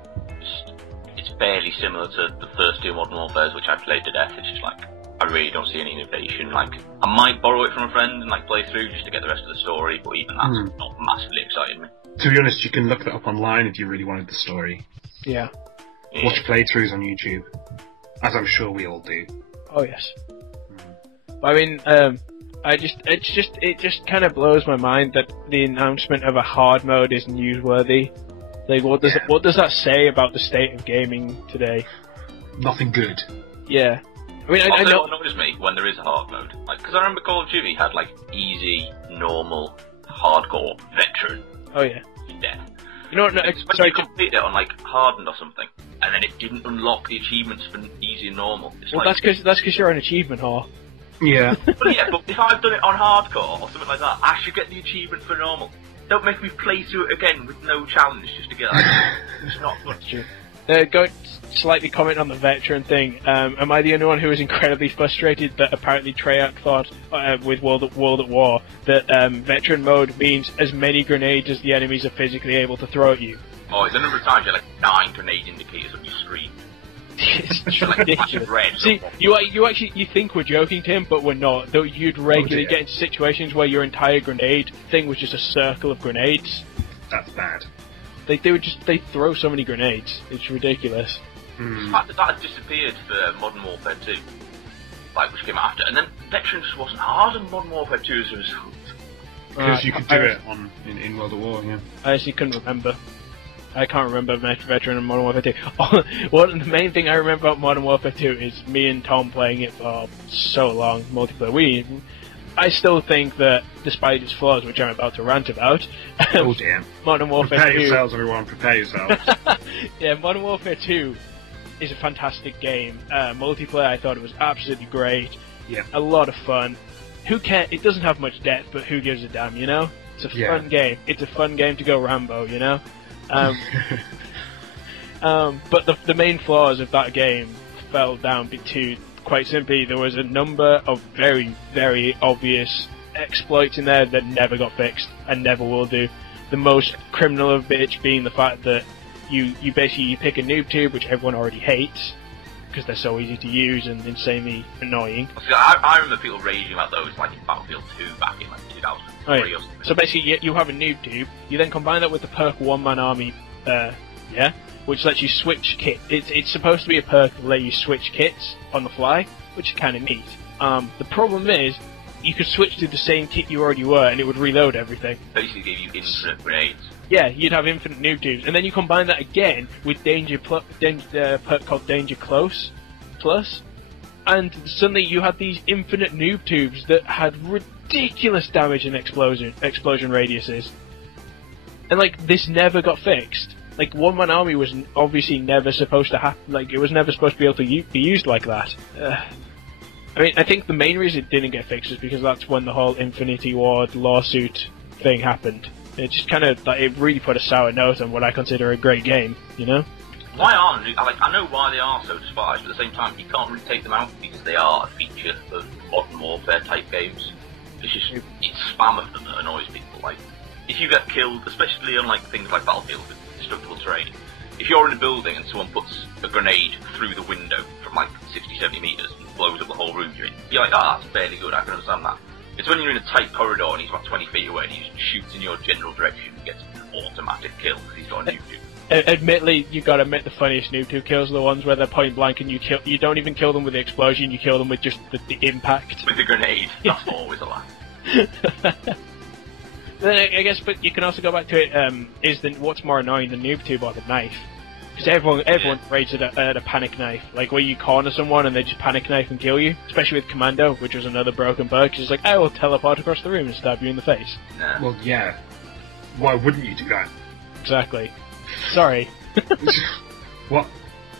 it's barely similar to the first two Modern Warfares, which I played to death. It's just like, I really don't see any innovation. Like, I might borrow it from a friend and like play through just to get the rest of the story, but even that's not massively exciting me. To be honest, you can look that up online if you really wanted the story. Yeah. Watch playthroughs on YouTube, as I'm sure we all do. Oh yes. I mean, it just kind of blows my mind that the announcement of a hard mode is newsworthy. Like, what does that say about the state of gaming today? Nothing good. Yeah. I mean, I know. What annoys me when there is a hard mode, like, because I remember Call of Duty had like easy, normal, hardcore, veteran. Oh yeah. Death. You know what? No, sorry, you completed it on like hardened or something, and then it didn't unlock the achievements for easy and normal. It's well, like, that's because you're an achievement whore. Yeah. But if I've done it on hardcore or something like that, I should get the achievement for normal. Don't make me play through it again with no challenge just to get that. It's not good. Go slightly comment on the veteran thing. Am I the only one who was incredibly frustrated that apparently Treyarch thought with World at War that veteran mode means as many grenades as the enemies are physically able to throw at you? Oh, it's a number of times you have like 9 grenade indicators on your screen. It's ridiculous. See, you think we're joking, Tim, but we're not. Though you'd regularly get into situations where your entire grenade thing was just a circle of grenades. That's bad. They throw so many grenades. It's ridiculous. The fact that had disappeared for Modern Warfare 2, like which came after, and then Veteran just wasn't hard on Modern Warfare 2 as a result. Because you could do it in World at War, yeah. I actually couldn't remember. I can't remember Veteran and Modern Warfare 2. The main thing I remember about Modern Warfare 2 is me and Tom playing it for so long, multiplayer. I still think that, despite its flaws, which I'm about to rant about, oh dear. Modern Warfare 2... Prepare yourselves, everyone, prepare yourselves. Yeah, Modern Warfare 2 is a fantastic game. Multiplayer, I thought it was absolutely great. Yeah. A lot of fun. Who cares? It doesn't have much depth, but who gives a damn, you know? It's a fun game. It's a fun game to go Rambo, you know? But the main flaws of that game fell down to, quite simply, there was a number of very, very obvious exploits in there that never got fixed and never will do. The most criminal of which being the fact that you basically pick a noob tube, which everyone already hates, because they're so easy to use and insanely annoying. I remember people raging about those like in Battlefield 2 back in like 2003 or something. So basically you have a noob tube, you then combine that with the perk One Man Army, which lets you switch kit. It's supposed to be a perk that lets you switch kits on the fly, which is kind of neat. The problem is, you could switch to the same kit you already were and it would reload everything. Basically gave you infinite grenades. Yeah, you'd have infinite noob tubes, and then you combine that again with perk called Danger Close Plus, and suddenly you had these infinite noob tubes that had ridiculous damage and explosion radiuses. And like, this never got fixed. Like, One Man Army was obviously never supposed to happen. Like, it was never supposed to be able to be used like that. I mean, I think the main reason it didn't get fixed is because that's when the whole Infinity Ward lawsuit thing happened. It just kind of, like, it really put a sour note on what I consider a great game, you know? Why aren't, I know why they are so despised, but at the same time, you can't really take them out because they are a feature of Modern Warfare type games. It's spam of them that annoys people. Like, if you get killed, especially on like things like Battlefield with destructible terrain, if you're in a building and someone puts a grenade through the window from like 60-70 metres and blows up the whole room you're in, you're like, that's fairly good, I can understand that. It's when you're in a tight corridor and he's about 20 feet away and he just shoots in your general direction and gets an automatic kill because he's got a noob tube. Admittedly, you've got to admit the funniest noob tube kills are the ones where they're point blank and you don't even kill them with the explosion, you kill them with just the impact. With the grenade, that's always a laugh. Then I guess, but you can also go back to it, what's more annoying, the noob tube or the knife? Because everyone rages at a panic knife, like where you corner someone and they just panic knife and kill you, especially with Commando, which was another broken perk. It's like, I will teleport across the room and stab you in the face. Nah. Well, yeah. Why wouldn't you do that? Exactly. Sorry. What?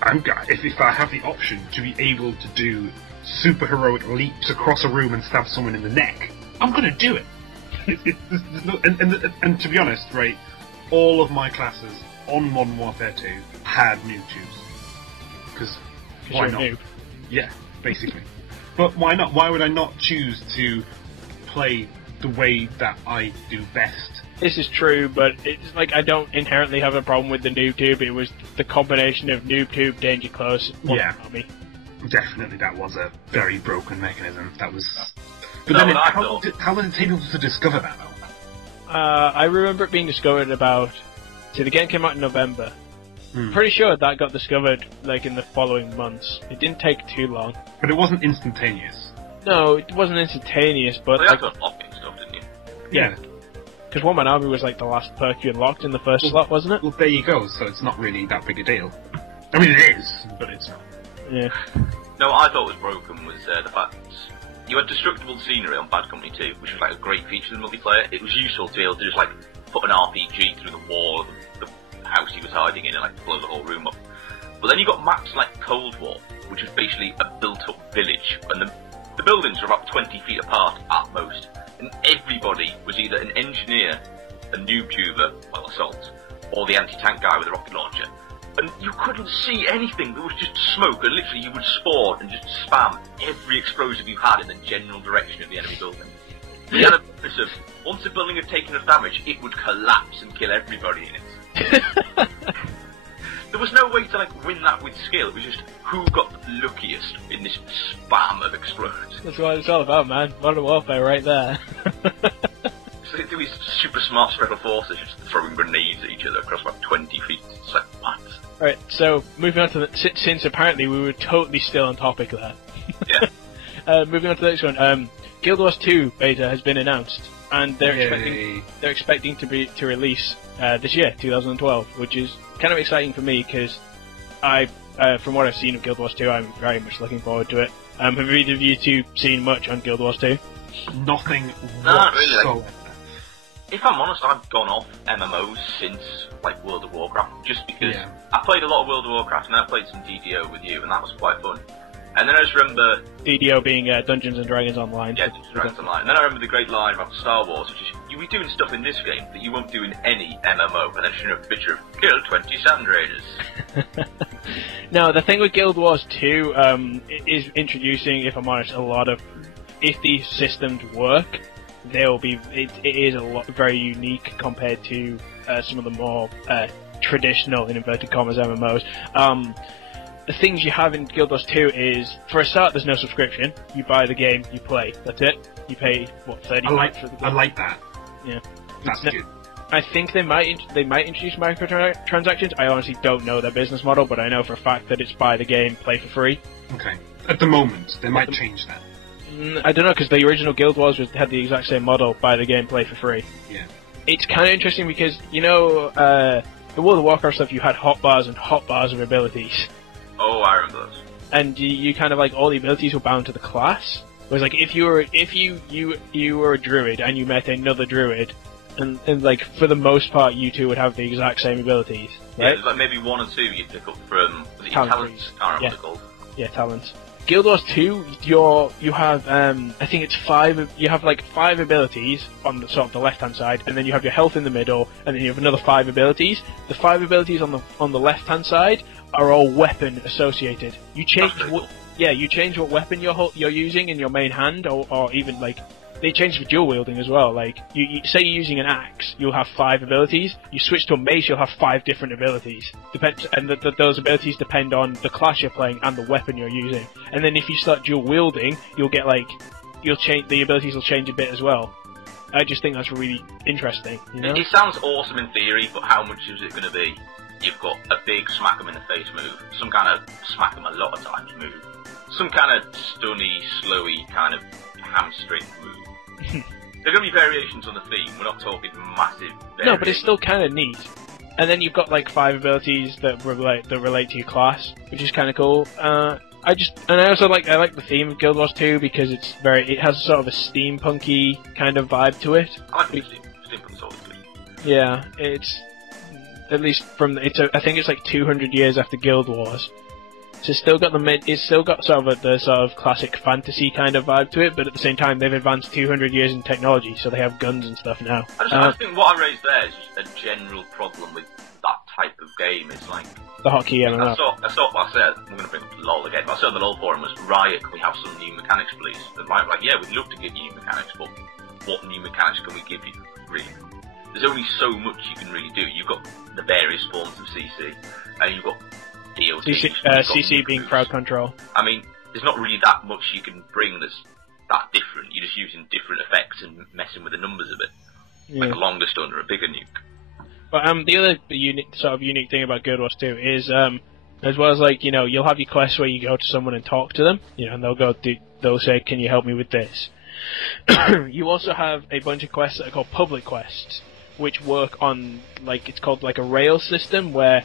if I have the option to be able to do super heroic leaps across a room and stab someone in the neck, I'm going to do it. And to be honest, right, all of my classes on Modern Warfare 2 had noob tubes. Because why not? Noob. Yeah, basically. But why not? Why would I not choose to play the way that I do best? This is true, but it's like I don't inherently have a problem with the noob tube. It was the combination of noob tube, danger close. Yeah, definitely that was a very broken mechanism. That was. But then, how long did it take people to discover that though? I remember it being discovered about. See, the game came out in November. Pretty sure that got discovered like in the following months. It didn't take too long. But it wasn't instantaneous. No, it wasn't instantaneous, but... Well, you had to unlock it and stuff, didn't you? Yeah. Because One Man Army was like the last perk you unlocked in the first slot, wasn't it? Well, there you go, so it's not really that big a deal. I mean, it is, but it's not. Yeah. No, what I thought was broken was the fact you had destructible scenery on Bad Company 2, which was like a great feature in the multiplayer. It was useful to be able to just like put an RPG through the wall of the house he was hiding in and like blow the whole room up. But then you got maps like Cold War, which was basically a built-up village, and the buildings were about 20 feet apart at most, and everybody was either an engineer, a noob tuber, well, assault, or the anti-tank guy with a rocket launcher. And you couldn't see anything, there was just smoke, and literally you would spawn and just spam every explosive you had in the general direction of the enemy building. The other purpose of, once the building had taken enough damage, it would collapse and kill everybody in it. There was no way to like win that with skill, it was just who got luckiest in this spam of explosions. That's what it's all about, man. Modern Warfare right there. So they do these super smart special forces just throwing grenades at each other across about 20 feet. It's like, what? Right, so moving on to the... Since apparently we were totally still on topic there. Yeah. Moving on to the next one. Guild Wars 2 beta has been announced, and they're expecting to release this year, 2012, which is kind of exciting for me because from what I've seen of Guild Wars 2, I'm very much looking forward to it. Have either of you two seen much on Guild Wars 2? Nothing whatsoever. Really. If I'm honest, I've gone off MMOs since like World of Warcraft, just because I played a lot of World of Warcraft and then I played some DDO with you, and that was quite fun. And then I just remember... DDO being Dungeons & Dragons Online. Yeah, Dungeons & Dragons Online. And then I remember the great line about Star Wars, which is, you'll be doing stuff in this game that you won't do in any MMO. And then showing a picture of, kill 20 Sand Raiders. Now, the thing with Guild Wars 2 is introducing, if I'm honest, a lot of... If these systems work, they'll be... It is a lot very unique compared to some of the more traditional, in inverted commas, MMOs. The things you have in Guild Wars 2 is, for a start, there's no subscription. You buy the game, you play. That's it. You pay, what, 30 points for the game? I like that. Yeah. That's good. I think they might introduce microtransactions. I honestly don't know their business model, but I know for a fact that it's buy the game, play for free. Okay. At the moment, they might change that. I don't know, because the original Guild Wars had the exact same model, buy the game, play for free. Yeah. It's kind of interesting because, you know, the World of Warcraft stuff, you had hotbars and hotbars of abilities. Oh, I remember those. And you kind of like all the abilities were bound to the class. Whereas like if you were a druid and you met another druid, and like for the most part you two would have the exact same abilities. Right? Yeah, there's like maybe one or two you'd pick up from talents. Can't remember what they're called. Yeah, talents. Guild Wars 2, you have I think it's 5. You have like 5 abilities on the sort of the left hand side, and then you have your health in the middle, and then you have another 5 abilities. The 5 abilities on the left hand side are all weapon associated. You change what weapon you're using in your main hand, or even like they change for dual wielding as well. Like you say you're using an axe, you'll have 5 abilities. You switch to a mace, you'll have 5 different abilities. And those abilities depend on the class you're playing and the weapon you're using. And then if you start dual wielding, the abilities will change a bit as well. I just think that's really interesting. You know? It sounds awesome in theory, but how much is it going to be? You've got a big smack 'em in the face move, some kind of smack 'em a lot of times move, some kind of stunny, slowy kind of hamstring move. There are going to be variations on the theme, we're not talking massive variations. No, but it's still kind of neat. And then you've got like 5 abilities that relate to your class, which is kind of cool. I also like the theme of Guild Wars 2 because it has sort of a steampunky kind of vibe to it. I like the steampunk sort of good. Yeah, it's at least I think it's like 200 years after Guild Wars, So it's still got sort of the sort of classic fantasy kind of vibe to it, but at the same time they've advanced 200 years in technology, so they have guns and stuff now. I think what I raised there is just a general problem with that type of game. It's like the hotkey MMO. I said, I'm going to bring up LOL again, but I saw the LOL forum was, Riot, can we have some new mechanics please? And Riot were like, yeah, we'd love to give you new mechanics, but what new mechanics can we give you, really? There's only so much you can really do. You've got the various forms of CC, and you've got DLC. CC being crowd control. I mean, there's not really that much you can bring that's that different. You're just using different effects and messing with the numbers a bit. Yeah. Like a longer stun or a bigger nuke. But the other unique thing about Guild Wars 2 is, as well as like, you know, you'll have your quests where you go to someone and talk to them, you know, and they'll say, can you help me with this? You also have a bunch of quests that are called public quests, which work on, like, it's called like a rail system where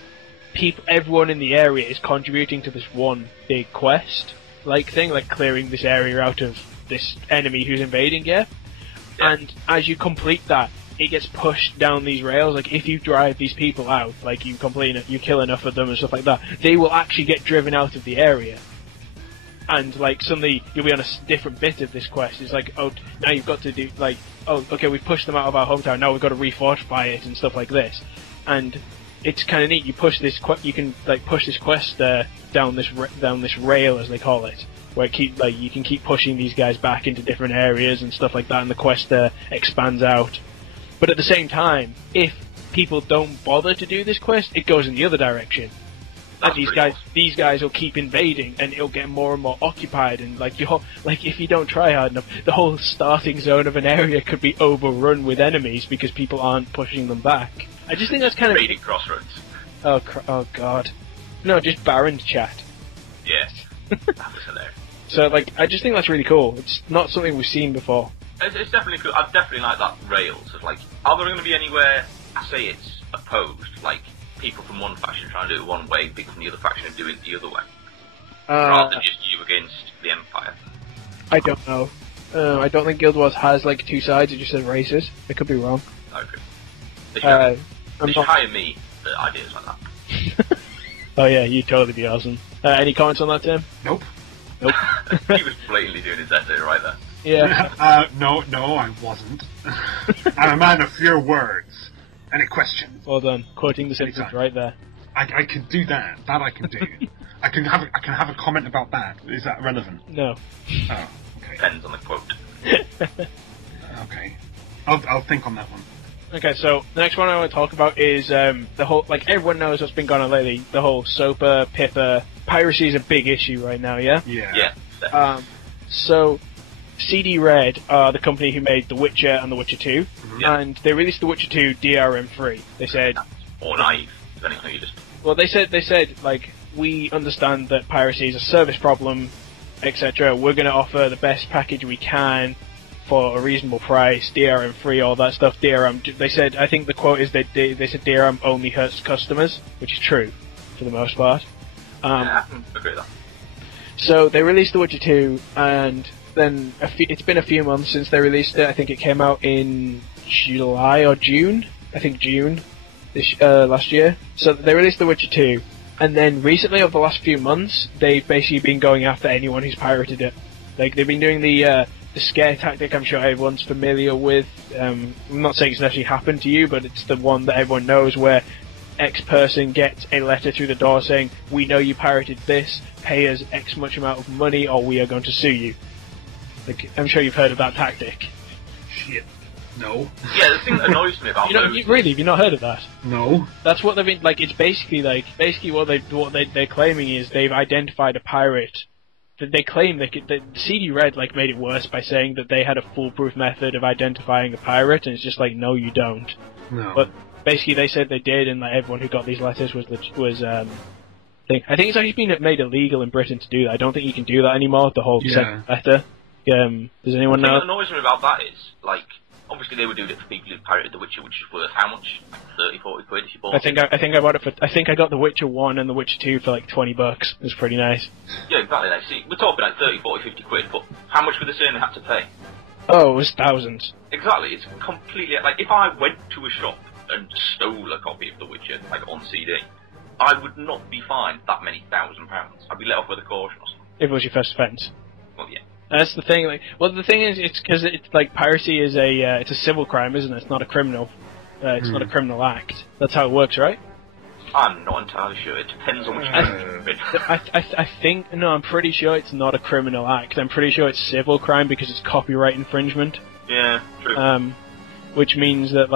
everyone in the area is contributing to this one big quest, like thing, like clearing this area out of this enemy who's invading you. And as you complete that, it gets pushed down these rails. Like, if you drive these people out, like you kill enough of them and stuff like that, they will actually get driven out of the area. And like suddenly you'll be on a different bit of this quest. It's like, oh, now you've got to do like, oh, okay, we've pushed them out of our hometown. Now we've got to refortify it and stuff like this. And it's kind of neat. You push this, you can like push this quest down this rail, as they call it, where you can keep pushing these guys back into different areas and stuff like that, and the quest expands out. But at the same time, if people don't bother to do this quest, it goes in the other direction. And these guys will keep invading, and it'll get more and more occupied, and like if you don't try hard enough, the whole starting zone of an area could be overrun with enemies because people aren't pushing them back. I just think that's kind of invading crossroads. Oh god, no, just Baron chat. Yes, that was hilarious. So like, I just think that's really cool. It's not something we've seen before. It's definitely cool. I definitely like that rails of like, are there going to be anywhere? I say it's opposed, like people from one faction trying to do it one way, people from the other faction are doing it the other way, rather than just you against the Empire. I don't know. I don't think Guild Wars has like two sides. It just says races. I could be wrong. Okay. They should hire me for ideas like that. Oh yeah, you'd totally be awesome. Any comments on that, Tim? Nope. He was blatantly doing his essay right there. Yeah. No, I wasn't. I'm a man of few words. Any questions? Well done. Quoting the Simpsons right there. I can do that. That I can do. I can have a comment about that. Is that relevant? No. Oh, okay. Depends on the quote. Okay. I'll think on that one. Okay, so the next one I want to talk about is the whole, like, everyone knows what's been going on lately. The whole SWTOR, Pippa, piracy is a big issue right now, yeah? Yeah. So CD Red are the company who made The Witcher and The Witcher 2, and they released The Witcher 2 DRM free. They said, or naive, depending on who you just. Well, they said like, we understand that piracy is a service problem, etc. We're going to offer the best package we can for a reasonable price, DRM free, all that stuff. DRM. They said, I think the quote is they said DRM only hurts customers, which is true for the most part. Yeah, I can agree with that. So they released The Witcher 2, and then it's been a few months since they released it. I think it came out in July or June. I think June last year. So they released The Witcher 2, and then recently, over the last few months, they've basically been going after anyone who's pirated it. Like, they've been doing the scare tactic I'm sure everyone's familiar with. I'm not saying it's actually happened to you, but it's the one that everyone knows, where X person gets a letter through the door saying, we know you pirated this, pay us X much amount of money or we are going to sue you. Like, I'm sure you've heard of that tactic. Shit. No. Yeah, the thing that annoys me about Really, have you not heard of that? No. That's what they've been, like, it's basically what they're claiming is they've identified a pirate. They claim the CD Red like made it worse by saying that they had a foolproof method of identifying a pirate, and it's just like, no, you don't. No. But basically, they said they did, and like, everyone who got these letters was thing. I think it's actually been made illegal in Britain to do that. I don't think you can do that anymore. The whole letter. Does anyone know? What annoys me about that is, like, obviously they were doing it for people who pirated The Witcher, which is worth how much? Like 30, 40 quid if you bought it. I think I bought it for. I think I got The Witcher 1 and The Witcher 2 for like $20. It was pretty nice. Yeah, exactly. Like, see, we're talking like 30, 40, 50 quid, but how much were they saying they had to pay? Oh, it was thousands. Exactly. It's completely like, if I went to a shop and stole a copy of The Witcher, like on CD, I would not be fined that many £1,000. I'd be let off with a caution or something. If it was your first offence. Well, yeah. That's the thing. Like, well, the thing is, it's because it's like piracy is it's a civil crime, isn't it? It's not a criminal. It's not a criminal act. That's how it works, right? I'm not entirely sure. It depends on which country you've been. I think no. I'm pretty sure it's not a criminal act. I'm pretty sure it's civil crime because it's copyright infringement. Yeah, true. Which means that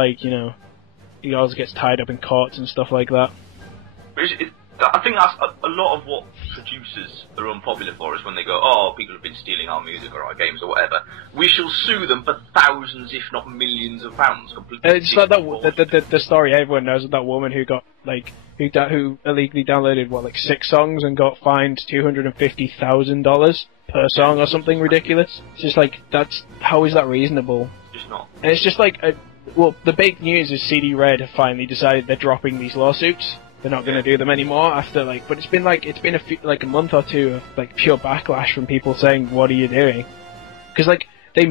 he always gets tied up in courts and stuff like that. I think that's a lot of what producers are unpopular for is when they go, oh, people have been stealing our music or our games or whatever. We shall sue them for thousands, if not millions of pounds. It's like the story everyone knows of that woman who got who illegally downloaded 6 songs and got fined $250,000 per song or something ridiculous. It's just like how is that reasonable? It's just not. And it's just like the big news is CD Red have finally decided they're dropping these lawsuits. They're not going to do them anymore after but it's been a month or two of pure backlash from people saying, what are you doing? Because they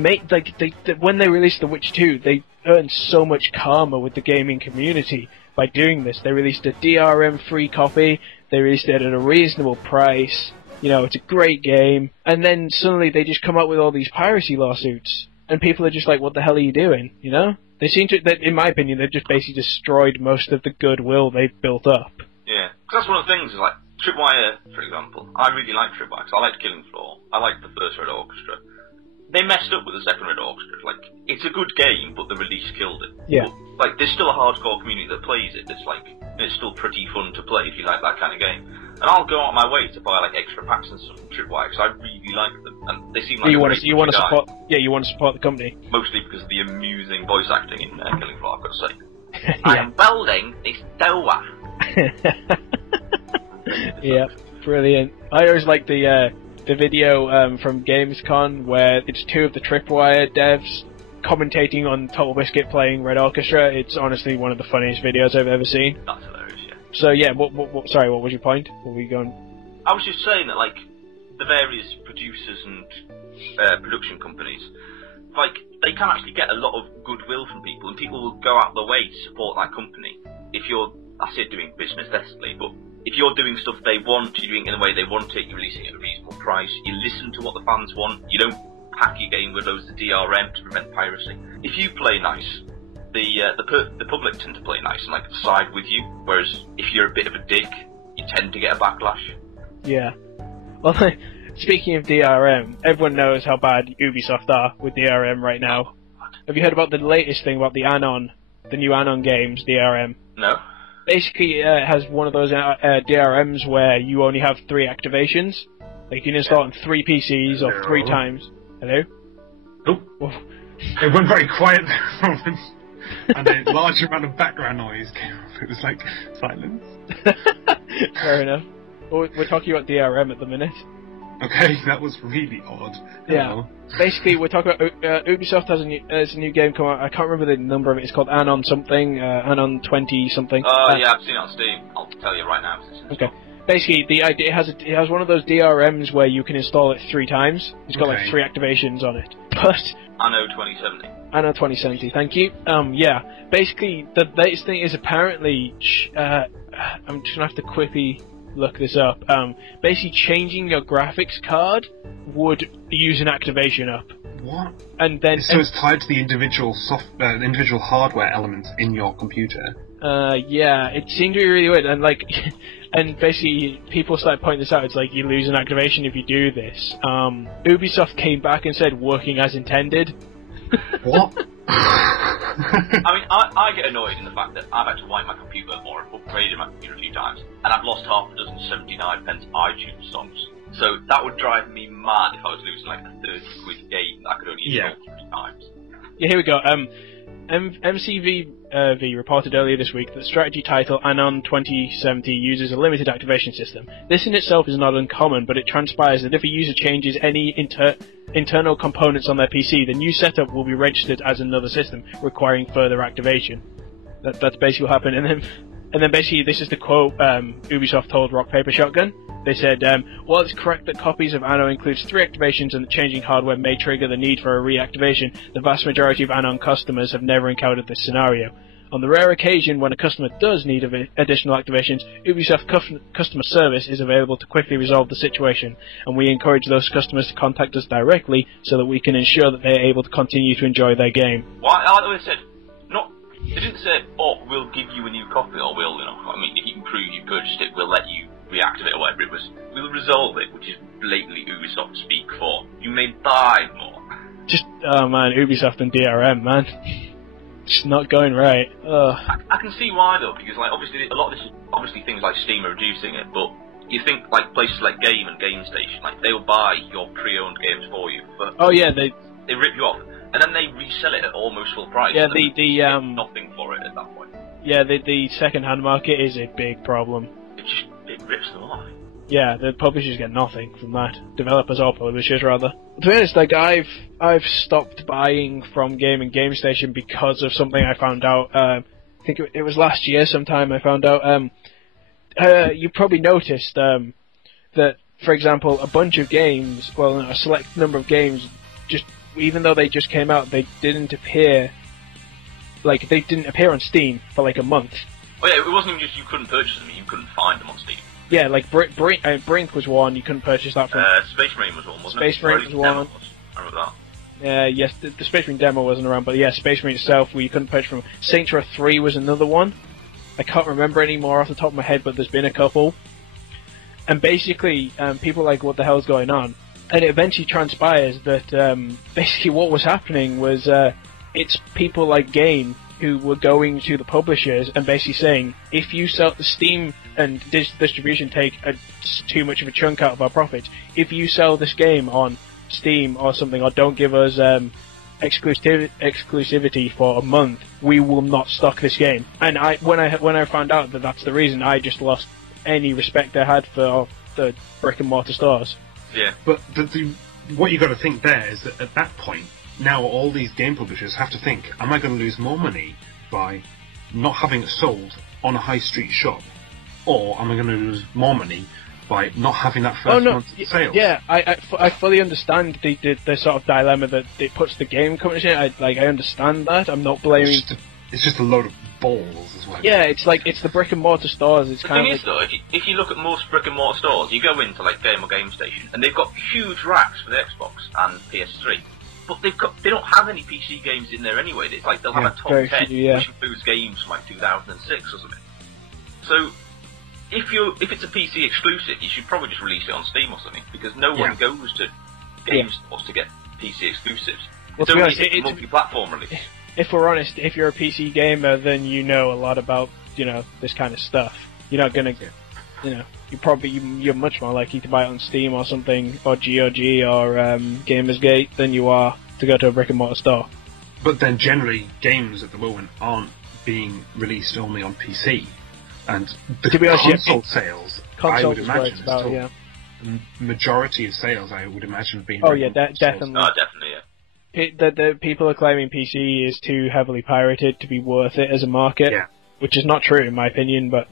when they released The Witcher 2, they earned so much karma with the gaming community by doing this. They released a DRM free copy, they released it at a reasonable price, it's a great game, and then suddenly they just come up with all these piracy lawsuits, and people are just like, what the hell are you doing, They seem to, in my opinion, they've just basically destroyed most of the goodwill they've built up. Yeah, because that's one of the things, is Tripwire, for example. I really like Tripwire, because I liked Killing Floor. I liked the first Red Orchestra. They messed up with the second Red Orchestra. It's a good game, but the release killed it. Yeah. But, there's still a hardcore community that plays it. It's still pretty fun to play if you like that kind of game. And I'll go out of my way to buy extra packs and stuff from Tripwire because I really like them, and they seem like you want to support. Yeah, you want to support the company. Mostly because of the amusing voice acting in Killing Floor, I've got to say. I am building this tower. Yeah, brilliant. I always like the video from Gamescom where it's 2 of the Tripwire devs commentating on Total Biscuit playing Red Orchestra. It's honestly one of the funniest videos I've ever seen. That's hilarious, yeah. So yeah, sorry, what was your point? What were you going? I was just saying that the various producers and production companies, they can actually get a lot of goodwill from people, and people will go out their way to support that company. If you're, I say doing business ethically, but if you're doing stuff they want, you're doing it in the way they want it, you're releasing it at a reasonable price, you listen to what the fans want, you don't pack your game with loads of DRM to prevent piracy. If you play nice, the public tend to play nice and side with you, whereas if you're a bit of a dick, you tend to get a backlash. Yeah. Well, speaking of DRM, everyone knows how bad Ubisoft are with DRM right now. Have you heard about the latest thing about the new Anon games, DRM? No. Basically, it has one of those DRMs where you only have 3 activations. You can install it on 3 PCs or 3 times. Hello? Oh. It went very quiet there for a moment, and a large amount of background noise came up. It was silence. Fair enough. Well, we're talking about DRM at the minute. Okay, that was really odd. Yeah. Basically, we're talking about Ubisoft has a new game come out. I can't remember the number of it. It's called Anon something, Anon 20 something. Yeah, I've seen it on Steam. I'll tell you right now. Okay. Basically, the idea it has one of those DRMs where you can install it 3 times. It's got 3 activations on it. But Anno 2070. Anno 2070. Thank you. Yeah. Basically, the latest thing is apparently I'm just gonna have to quickly look this up. Basically, changing your graphics card would use an activation up. What? And then so it's tied to the individual individual hardware elements in your computer. Yeah, it seemed to be really weird, and and basically people started pointing this out. It's you lose an activation if you do this. Ubisoft came back and said working as intended. What? I get annoyed in the fact that I've had to wipe my computer or upgraded my computer a few times, and I've lost half a dozen 79p iTunes songs. So that would drive me mad if I was losing a 30-quid game that I could only install 3 times. Yeah, here we go. MCV reported earlier this week that the strategy title Anon 2070 uses a limited activation system. This in itself is not uncommon, but it transpires that if a user changes any internal components on their PC, the new setup will be registered as another system, requiring further activation. That's basically what happened. And then basically, this is the quote Ubisoft told Rock Paper Shotgun. They said, while it's correct that copies of Anno includes 3 activations and that changing hardware may trigger the need for a reactivation, the vast majority of Anon customers have never encountered this scenario. On the rare occasion when a customer does need additional activations, Ubisoft customer service is available to quickly resolve the situation, and we encourage those customers to contact us directly so that we can ensure that they are able to continue to enjoy their game. Well, I always said, they didn't say, oh, we'll give you a new copy, or we'll, I mean, if you can prove you purchased it, we'll let you reactivate or whatever it was. We'll resolve it, which is blatantly Ubisoft speak for. You may buy more. Just, oh man, Ubisoft and DRM, man. It's not going right. I can see why though, because like obviously a lot of this is obviously things like Steam are reducing it, but you think like places like Game and Game Station, like they'll buy your pre-owned games for you. Oh yeah, they rip you off, and then they resell it at almost full price. Yeah, you get nothing for it at that point. Yeah, the second-hand market is a big problem. It rips them off. Yeah, the publishers get nothing from that. Developers or publishers, rather. To be honest, like I've stopped buying from Game and Game Station because of something I found out. I think it was last year sometime. I found out. You probably noticed that, for example, a bunch of games, well, a select number of games, just even though they just came out, they didn't appear. Like they didn't appear on Steam for like a month. Oh yeah, it wasn't even just you couldn't purchase them; you couldn't find them on Steam. Yeah, like Brink was one. You couldn't purchase that from. Space Marine was one, wasn't Space Marine was one. I remember that. Yes, the Space Marine demo wasn't around, but yeah, Space Marine itself, where you couldn't purchase from. Saints Row 3 was another one. I can't remember any more off the top of my head, but there's been a couple. And basically, people are like, what the hell's going on? And it eventually transpires that basically what was happening was it's people like Game who were going to the publishers and basically saying, if you sell the Steam and distribution take too much of a chunk out of our profits, if you sell this game on Steam or something, or don't give us exclusivity for a month, we will not stock this game. And when I found out that that's the reason, I just lost any respect I had for the brick and mortar stores. Yeah. But what you got to think there is that at that point, now all these game publishers have to think, am I going to lose more money by not having it sold on a high street shop, or am I going to lose more money by not having that first month's sales? Yeah, I fully understand the sort of dilemma that it puts the game companies in. I understand that. I'm not blaming. It's just a load of balls as well. Yeah, it's like it's the brick and mortar stores. It's the kind thing of is though, if you look at most brick and mortar stores, you go into like Game or Game Station, and they've got huge racks for the Xbox and PS3. But they don't have any PC games in there anyway. It's like they'll have a top 10, which includes games from like 2006 or something. So if it's a PC exclusive, you should probably just release it on Steam or something, because no one goes to game stores to get PC exclusives. Well, it's a multi-platform release. If we're honest, if you're a PC gamer, then you know a lot about this kind of stuff. You're not gonna, you're much more likely to buy it on Steam or something, or GOG or Gamersgate, than you are to go to a brick and mortar store. But then generally, games at the moment aren't being released only on PC, and the console sales, I would imagine, the majority of sales, I would imagine, being. Oh yeah, definitely. Oh, definitely, yeah. The people are claiming PC is too heavily pirated to be worth it as a market, which is not true in my opinion. But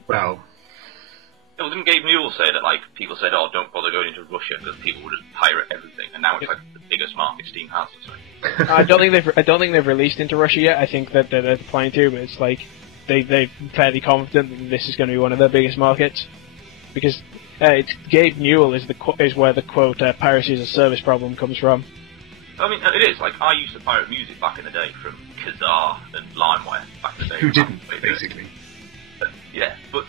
didn't Gabe Newell say that like people said, "Oh, don't bother going into Russia because people will just pirate everything," and now it's like the biggest market Steam has. I don't think they've released into Russia yet. I think that they're planning to, but it's like they're fairly confident that this is going to be one of their biggest markets, because it's Gabe Newell is where the quote piracy as a service problem comes from. I mean, it is. Like, I used to pirate music back in the day from Kazaa and LimeWire back in the day. Who didn't, basically? But,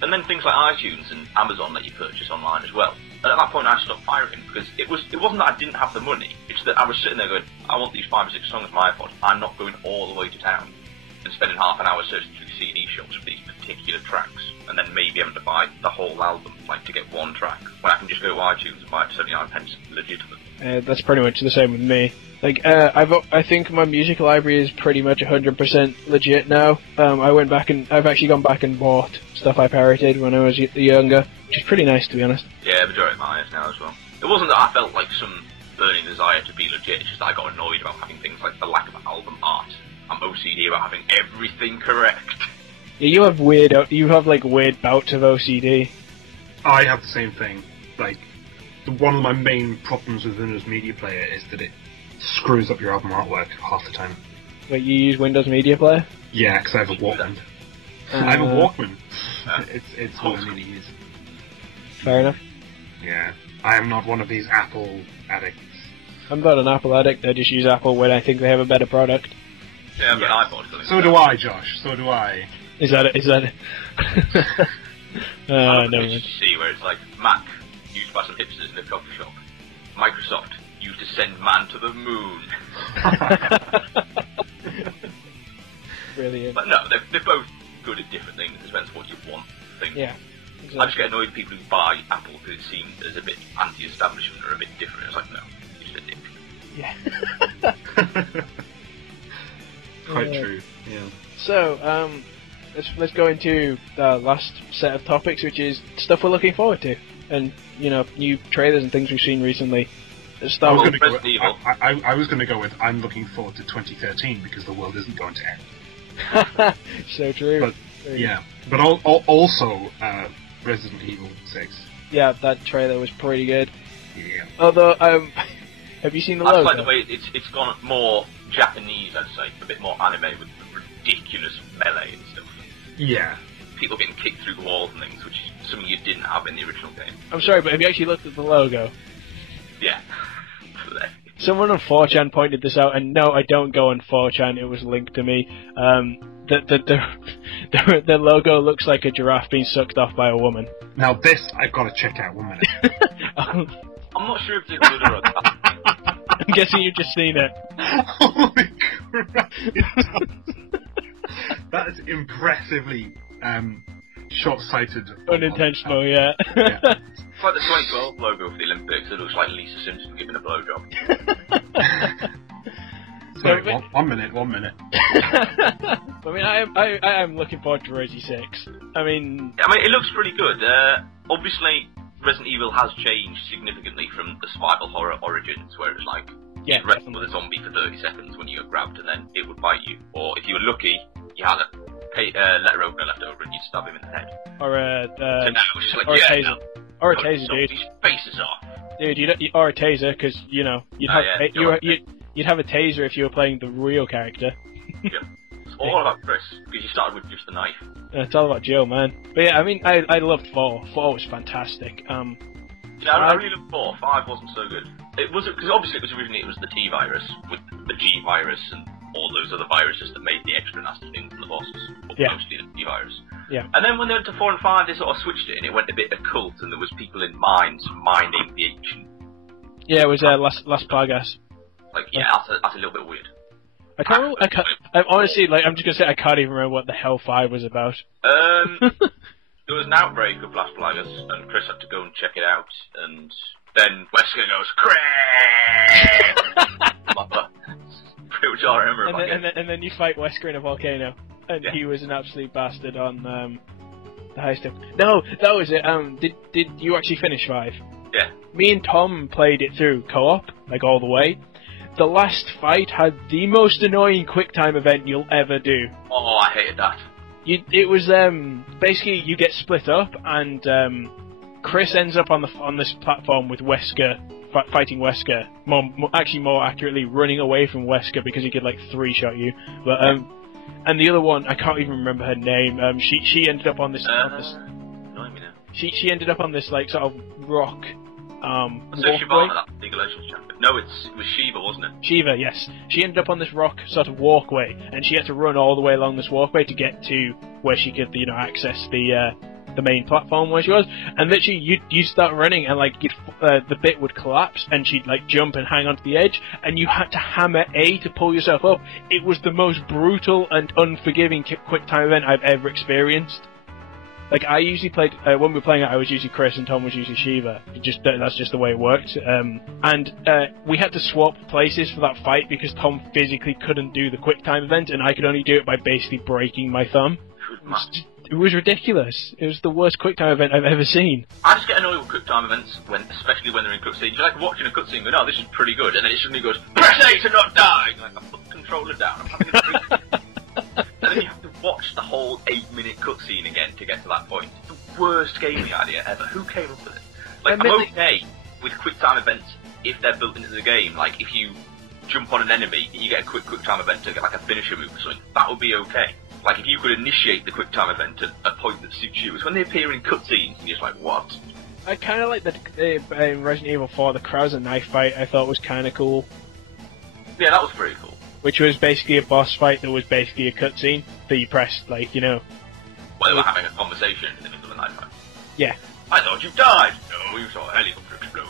and then things like iTunes and Amazon let you purchase online as well. And at that point I stopped pirating, because it wasn't that I didn't have the money, it's that I was sitting there going, I want these 5 or 6 songs on my iPod, I'm not going all the way to town and spending half an hour searching through CD shops for these particular tracks, and then maybe having to buy the whole album, like, to get one track, when I can just go to iTunes and buy it for 79 pence legitimately. That's pretty much the same with me. Like, I think my music library is pretty much 100% legit now. I've actually gone back and bought stuff I pirated when I was younger, which is pretty nice, to be honest. Yeah, majority of mine is now as well. It wasn't that I felt like some burning desire to be legit, it's just that I got annoyed about having things like the lack of album art. I'm OCD about having everything correct. Yeah, you have weird bouts of OCD. I have the same thing. Like, one of my main problems with Windows Media Player is that it screws up your album artwork half the time. Wait, you use Windows Media Player? Yeah, because I have a Walkman. I have a Walkman. It's all I need to use. Fair enough. Yeah. I am not one of these Apple addicts. I'm not an Apple addict, I just use Apple when I think they have a better product. Yeah, but iPod. So do I, Josh. So do I. Is that it? No. See where it's like Mac used by some hipsters in a coffee shop. Microsoft used to send man to the moon. Brilliant. But no, they're both good at different things. It depends what you want. Yeah. Exactly. I just get annoyed with people who buy Apple because it seems as a bit anti-establishment or a bit different. It's like, no, you're just a dick. Yeah. Quite true. Yeah. So, let's go into the last set of topics, which is stuff we're looking forward to, and new trailers and things we've seen recently. I was going to go with I'm looking forward to 2013 because the world isn't going to end. So true. But yeah, but also Resident Evil 6. Yeah, that trailer was pretty good. Yeah. Although, have you seen the logo? I like the way it's gone more Japanese, I'd say, a bit more anime with ridiculous melee and stuff. Yeah. People getting kicked through the walls and things, which is something you didn't have in the original game. I'm sorry, but have you actually looked at the logo? Yeah. Someone on 4chan pointed this out, and no, I don't go on 4chan, it was linked to me. The logo looks like a giraffe being sucked off by a woman. Now this, I've got to check out 1 minute. I'm not sure if it's good or not. I'm guessing you've just seen it. Holy crap! That is impressively short-sighted. Unintentional, yeah. It's like the 2012 logo for the Olympics. It looks like Lisa Simpson giving a blowjob. Sorry, 1 minute. I mean, I am looking forward to Resi 6. I mean, it looks pretty good. Obviously, Resident Evil has changed significantly from the survival horror origins, where it's like you wrestled with a zombie for 30 seconds when you got grabbed, and then it would bite you. Or if you were lucky, you had a letter opener left over, and you'd stab him in the head. Or a taser. No. Or a taser, dude. These faces off. Dude, or a taser, because you'd have a taser if you were playing the real character. Yeah. It's all about Chris, because you started with just the knife. It's all about Jill, man. But yeah, I mean, I loved 4. 4 was fantastic. I really loved 4. 5 wasn't so good. It was because obviously it was the T virus with the G virus and all those other viruses that made the extra nasty things in the bosses. Mostly the T virus. Yeah. And then when they went to 4 and 5, they sort of switched it, and it went a bit occult, and there was people in mines mining the ancient. Yeah, it was Las Plagas. That's a little bit weird. Honestly, I'm just gonna say I can't even remember what the hell 5 was about. There was an outbreak of Las Plagas, and Chris had to go and check it out, and then Wesker goes, Chris! Pretty much all I remember and then you fight Wesker in a volcano, and he was an absolute bastard on the high stuff. No, that was it. Did you actually finish 5? Yeah. Me and Tom played it through co-op, like all the way. The last fight had the most annoying QuickTime event you'll ever do. Oh, I hated that. It was basically you get split up, and Chris ends up on this platform with Wesker, fighting Wesker. More accurately, running away from Wesker because he could 3-shot you. But and the other one, I can't even remember her name. She ended up on this. Annoying me now. She ended up on this sort of rock. So Shivana, that League of Legends champion. No, it was Shiva, wasn't it? Shiva, yes. She ended up on this rock sort of walkway, and she had to run all the way along this walkway to get to where she could, access the main platform where she was. And literally, you'd start running, and the bit would collapse, and she'd jump and hang onto the edge, and you had to hammer A to pull yourself up. It was the most brutal and unforgiving QuickTime event I've ever experienced. I usually played, when we were playing it, I was usually Chris and Tom was usually Shiva. That's just the way it worked. And we had to swap places for that fight because Tom physically couldn't do the QuickTime event, and I could only do it by basically breaking my thumb. It was ridiculous. It was the worst QuickTime event I've ever seen. I just get annoyed with QuickTime events, especially when they're in cutscenes. You're watching a cutscene and go, no, this is pretty good, and then it suddenly goes, press A to not die! I put the controller down, I'm having a drink. And then you have to watch the whole 8-minute cutscene again to get to that point. It's the worst gaming idea ever. Who came up with it? I'm okay with QuickTime events if they're built into the game. If you jump on an enemy and you get a quick time event to get like a finisher move or something, that would be okay. Like if you could initiate the quick time event at a point that suits you. It's when they appear in cutscenes and you're just like, what? I kind of like the Resident Evil 4, the Krauser knife fight. I thought was kind of cool. Yeah, that was pretty cool. Which was basically a boss fight that was basically a cutscene that you pressed, like, you know. Well, they were having a conversation in the middle of a knife fight. Yeah. I thought you died! No, you saw a helicopter explode.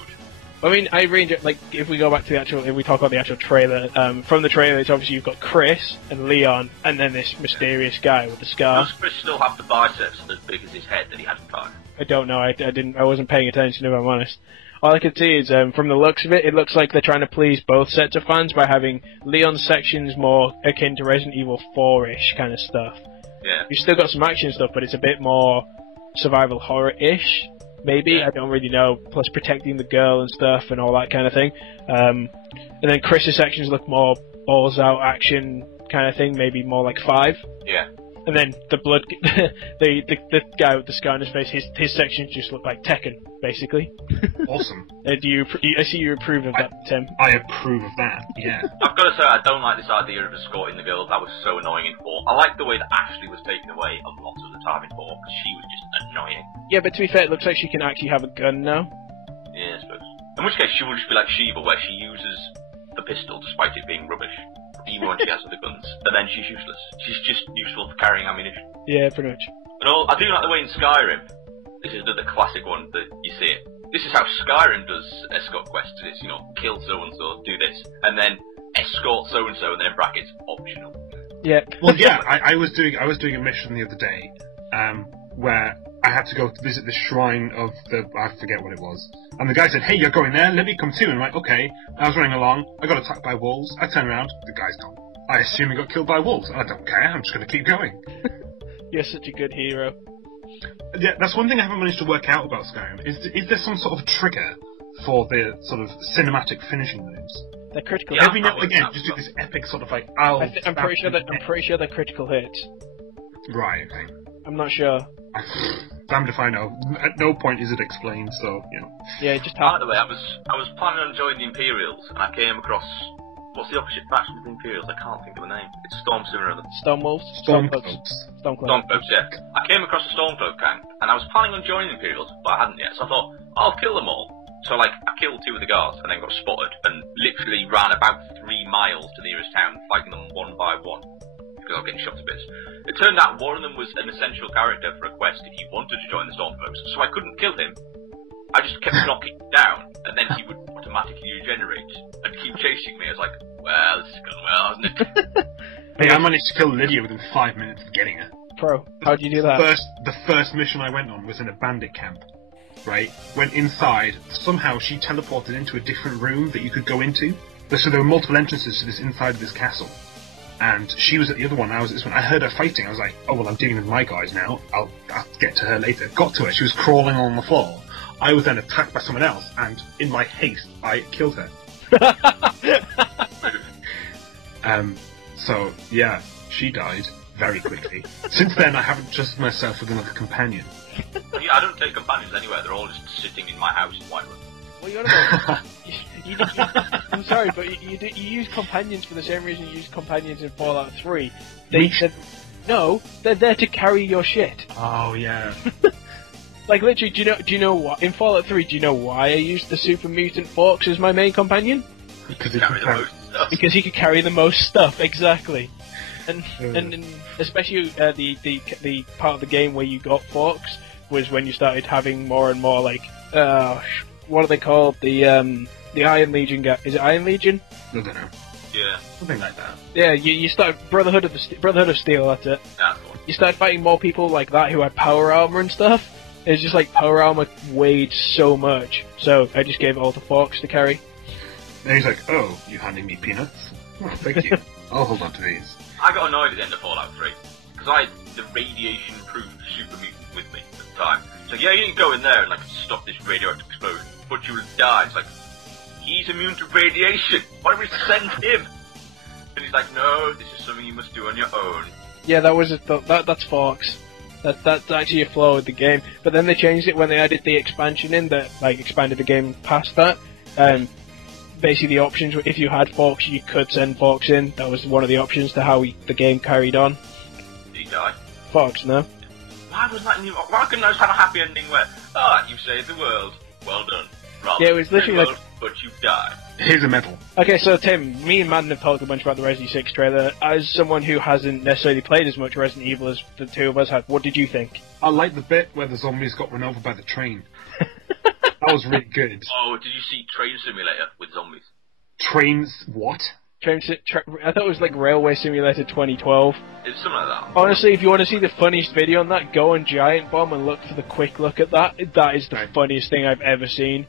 I mean, I really enjoy, like, if we go back to the actual, if we talk about the actual trailer, from the trailer, it's obviously you've got Chris and Leon, and then this mysterious guy with the scar. Does Chris still have the biceps as big as his head that he had in 5? I don't know, I wasn't paying attention, if I'm honest. All I can see is, from the looks of it, it looks like they're trying to please both sets of fans by having Leon's sections more akin to Resident Evil 4-ish kind of stuff. Yeah. You've still got some action stuff, but it's a bit more survival horror-ish. Maybe, Yeah. I don't really know, plus protecting the girl and stuff and all that kind of thing. And then Chris's sections look more balls-out action kind of thing, maybe more like 5. Yeah. And then the blood, the guy with the scar on his face, his sections just look like Tekken, basically. Awesome. I see you approve of that, Tim. I approve of that, yeah. I've got to say, I don't like this idea of escorting the girl. That was so annoying in 4. I like the way that Ashley was taken away a lot of the time in 4, because she was just annoying. Yeah, but to be fair, it looks like she can actually have a gun now. Yeah, I suppose. In which case, she will just be like Shiva, where she uses the pistol despite it being rubbish. Even when she has the guns, and then she's useless. She's just useful for carrying ammunition. Yeah, pretty much. And I do like the way in Skyrim, this is the classic one that you see it. This is how Skyrim does escort quests. It's, you know, kill so and so, do this, and then escort so and so, and then in brackets, optional. Yeah. Well, yeah, I was doing a mission the other day, where I had to go to visit the shrine of I forget what it was. And the guy said, hey, you're going there, let me come too. And I'm like, okay. I was running along, I got attacked by wolves, I turned around, the guy's gone. I assume he got killed by wolves. I don't care, I'm just going to keep going. You're such a good hero. Yeah, that's one thing I haven't managed to work out about Skyrim. Is there some sort of trigger for the sort of cinematic finishing moves? They're critical. Yeah, Every now and again, just do this epic sort of like, I'm pretty sure they're critical hits. Right, okay. I'm not sure. Damned if I know. At no point is it explained, so, you know. Yeah, just By the way, I was planning on joining the Imperials, and I came across... What's the opposite faction of the Imperials? I can't think of the name. It's Storm something or other. Stormwolves? Stormcloaks. Stormcloaks, yeah. I came across a Stormcloak gang, and I was planning on joining the Imperials, but I hadn't yet, so I thought, I'll kill them all. So, like, I killed 2 of the guards, and then got spotted, and literally ran about 3 miles to the nearest town, fighting them one by one, because I was getting shot to bits. It turned out one of them was an essential character for a quest if you wanted to join the Stormcloaks, so I couldn't kill him. I just kept knocking him down, and then he would automatically regenerate and keep chasing me. I was like, well, this has gone well, hasn't it? Hey, I managed to kill Lydia within 5 minutes of getting her. Pro, how'd you do that? The first mission I went on was in a bandit camp, right? Went inside, somehow she teleported into a different room that you could go into. So there were multiple entrances to this inside of this castle. And she was at the other one, I was at this one. I heard her fighting, I was like, oh well, I'm dealing with my guys now, I'll get to her later. Got to her, she was crawling on the floor. I was then attacked by someone else, and in my haste, I killed her. So, yeah, she died very quickly. Since then, I haven't trusted myself with another companion. Yeah, I don't take companions anywhere, they're all just sitting in my house in Whiterun. What are you on about? I'm sorry, but you use companions for the same reason you use companions in Fallout 3. They're there to carry your shit. Oh, yeah. Like, literally, do you know what? In Fallout 3, do you know why I used the Super Mutant Fox as my main companion? Because Because he could carry the most stuff, exactly. And especially the part of the game where you got Fox was when you started having more and more, like, what are they called? The Iron Legion guy. Is it Iron Legion? I don't know. Yeah. Something like that. Yeah, you started Brotherhood of Steel, that's it. That's the one. You started fighting more people like that who had power armor and stuff. It's just like power armor weighed so much, so I just gave it all to Fox to carry. And he's like, oh, you handing me peanuts? Oh, thank you. I'll hold on to these. I got annoyed at the end of Fallout 3, because I had the radiation-proof super mutant with me at the time. So yeah, you can go in there and like stop this radioactive explosion, but you will die. It's like, he's immune to radiation, why don't we send him? And he's like, no, this is something you must do on your own. Yeah, that's Fox. That's actually a flaw with the game. But then they changed it when they added the expansion in that, like, expanded the game past that. basically the options, if you had forks, you could send forks in. That was one of the options to how the game carried on. Did he die? Forks, no? Why was that new? Why couldn't I just have a happy ending where, you saved the world, well done. Rather Yeah, it was literally world, like... but you died. Here's a medal. Okay, so Tim, me and Madden have talked a bunch about the Resident Evil 6 trailer. As someone who hasn't necessarily played as much Resident Evil as the two of us have, what did you think? I like the bit where the zombies got run over by the train. That was really good. Oh, did you see Train Simulator with zombies? Trains, what? I thought it was like Railway Simulator 2012. It's something like that. Honestly, if you want to see the funniest video on that, go on Giant Bomb and look for the quick look at that. That is the funniest thing I've ever seen.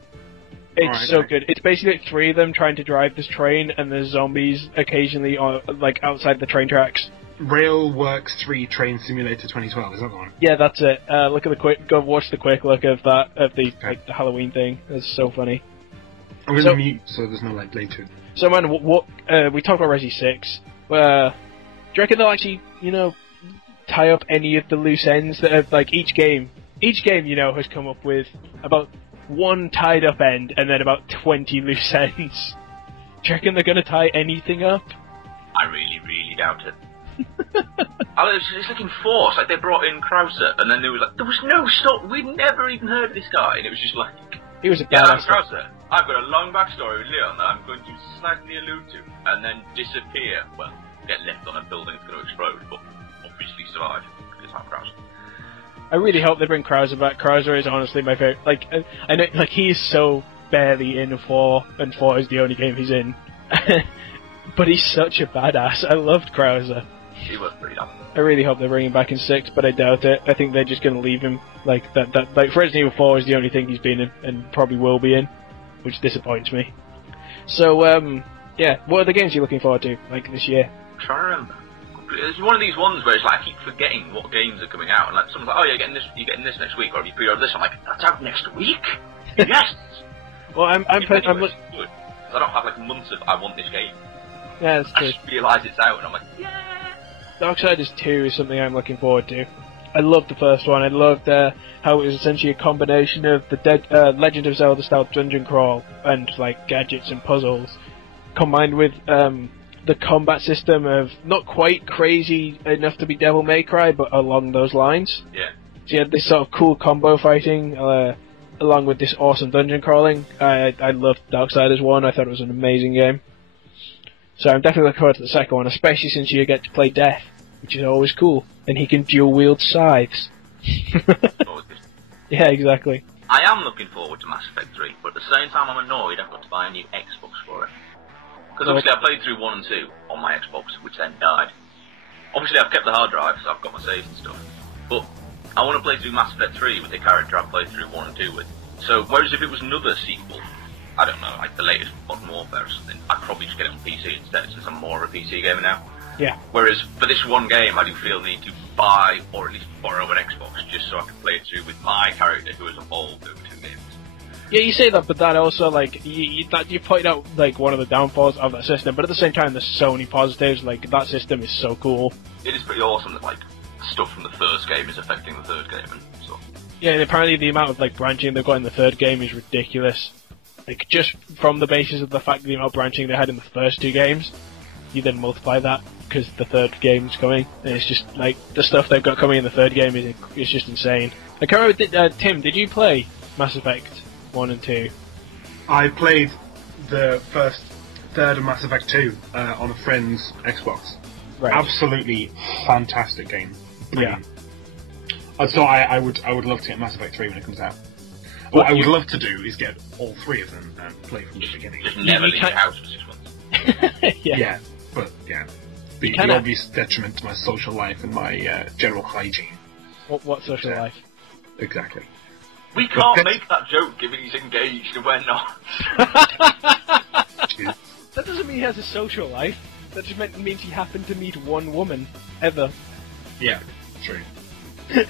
It's so good. It's basically like three of them trying to drive this train, and there's zombies occasionally like outside the train tracks. Railworks 3 Train Simulator 2012, is that the one? Yeah, that's it. Look at the quick. Go watch the quick look of that like the Halloween thing. It's so funny. I'm gonna mute, so there's no like delay to it. So man, what we talked about Resi 6. Do you reckon they'll actually, tie up any of the loose ends that have, like, each game, has come up with about one tied up end and then about 20 loose ends. Do you reckon they're gonna tie anything up? I really, really doubt it. It's like in Force, like they brought in Krauser, and then there was like, there was no stop, we'd never even heard of this guy, and it was just like, he was a yeah, I'm badass. Krauser. I've got a long backstory with Leon that I'm going to slightly allude to, and then disappear. Well, get left on a building that's going to explode, but obviously survive, because I'm Krauser. I really hope they bring Krauser back. Krauser is honestly my favorite. Like, I know, like, he's so barely in 4, and 4 is the only game he's in. But he's such a badass. I loved Krauser. He was pretty dumb. I really hope they bring him back in 6, but I doubt it. I think they're just going to leave him like that. Like Resident Evil 4 is the only thing he's been in, and probably will be in, which disappoints me. So, yeah, what are the games you're looking forward to, like, this year? I'm trying to remember. It's one of these ones where it's like I keep forgetting what games are coming out, and like someone's like, "Oh, you're getting this next week," or "Have you pre-ordered this?" I'm like, "That's out next week." Yes. Well, I'm good. I don't have like months of I want this game. Yeah, that's true. I just realise it's out, and I'm like, yeah. Darksiders 2 is something I'm looking forward to. I loved the first one. I loved how it was essentially a combination of the Legend of Zelda style dungeon crawl and like gadgets and puzzles, combined with the combat system of not quite crazy enough to be Devil May Cry, but along those lines. Yeah. So you had this sort of cool combo fighting, along with this awesome dungeon crawling. I loved Darksiders 1. I thought it was an amazing game. So I'm definitely looking forward to the second one, especially since you get to play Death, which is always cool, and he can dual wield scythes. Yeah, exactly. I am looking forward to Mass Effect 3, but at the same time I'm annoyed I've got to buy a new Xbox for it. Because obviously I played through 1 and 2 on my Xbox, which then died. Obviously I've kept the hard drive, so I've got my saves and stuff. But I want to play through Mass Effect 3 with the character I played through 1 and 2 with. So, whereas if it was another sequel, I don't know, like the latest Modern Warfare or something, I'd probably just get it on PC instead, since I'm more of a PC gamer now. Yeah. Whereas, for this one game, I do feel the need to buy, or at least borrow an Xbox, just so I can play it through with my character who has evolved over 2 games. Yeah, you say that, but that also, like, you pointed out, like, one of the downfalls of that system, but at the same time, there's so many positives, like, that system is so cool. It is pretty awesome that, like, stuff from the first game is affecting the third game and stuff. Yeah, and apparently the amount of, like, branching they've got in the third game is ridiculous. Like, just from the basis of the fact that the amount of branching they had in the first 2 games, you then multiply that, because the third game's coming, and it's just, like, the stuff they've got coming in the third game is just insane. I can't remember, Tim, did you play Mass Effect 1 and 2? I played the third of Mass Effect 2 on a friend's Xbox. Right. Absolutely fantastic game. Brilliant. Yeah. So I would love to get Mass Effect 3 when it comes out. What I would love to do is get all 3 of them and play from the beginning. Just never leave your house for 6 months. Yeah. But the obvious detriment to my social life and my general hygiene. What social life? Exactly. We can't make that joke given he's engaged and we're not. That doesn't mean he has a social life. That just means he happened to meet one woman, ever. Yeah, true. Yeah.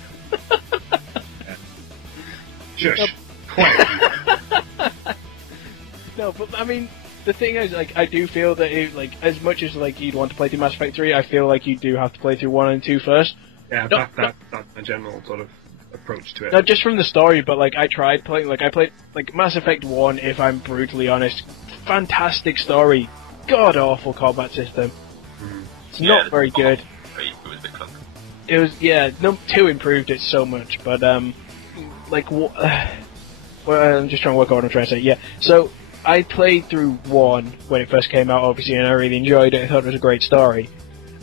Shush. Quiet. No, but I mean, the thing is, like, I do feel that, as much as, like, you'd want to play through Mass Effect 3, I feel like you do have to play through 1 and 2 first. Yeah, that's a general sort of approach to it. Not just from the story, but, like, I tried playing, like, I played, like, Mass Effect 1, if I'm brutally honest, fantastic story, god awful combat system. It's not very good. It was a bit clunky. It was, yeah, 2 improved it so much, but like well, I'm just trying to work out what I'm trying to say. Yeah, so I played through 1 when it first came out, obviously, and I really enjoyed it. I thought it was a great story.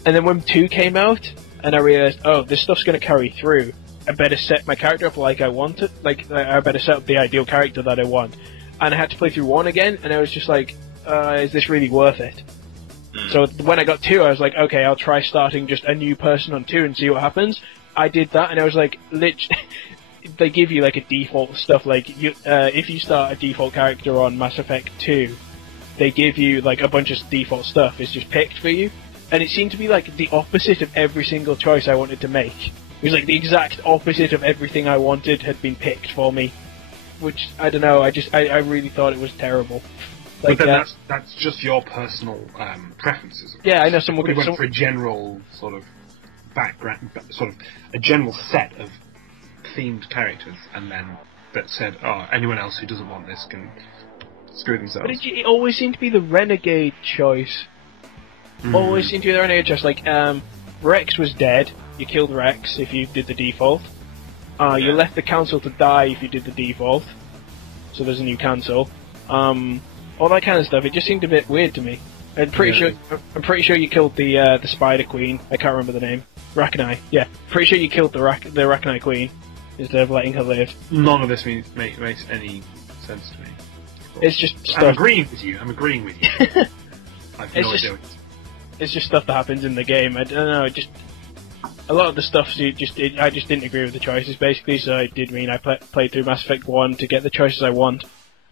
And then when 2 came out, and I realized, oh, this stuff's going to carry through. I better set my character up like I want it. Like, I better set up the ideal character that I want. And I had to play through 1 again, and I was just like, is this really worth it? So when I got 2, I was like, okay, I'll try starting just a new person on 2 and see what happens. I did that, and I was like, they give you like a default stuff, like, if you start a default character on Mass Effect 2, they give you like a bunch of default stuff. It's just picked for you. And it seemed to be like the opposite of every single choice I wanted to make. It was like the exact opposite of everything I wanted had been picked for me. Which, I don't know, I really thought it was terrible. Like, but then that's just your personal preferences. Yeah, I know someone could... went for a general sort of background, sort of a general set of themed characters, and then that said, oh, anyone else who doesn't want this can screw themselves. But it always seemed to be the renegade choice. Always seemed to be the renegade choice. Like, Rex was dead. You killed Rex if you did the default. You left the council to die if you did the default. So there's a new council. All that kind of stuff. It just seemed a bit weird to me. I'm pretty sure you killed the Spider Queen. I can't remember the name. Rachni. Yeah, pretty sure you killed the Rachni Queen instead of letting her live. None of this makes any sense to me. It's just stuff. I'm agreeing with you. I've no idea. It's just stuff that happens in the game. I don't know. A lot of the stuff I just didn't agree with the choices basically. So I played through Mass Effect 1 to get the choices I want.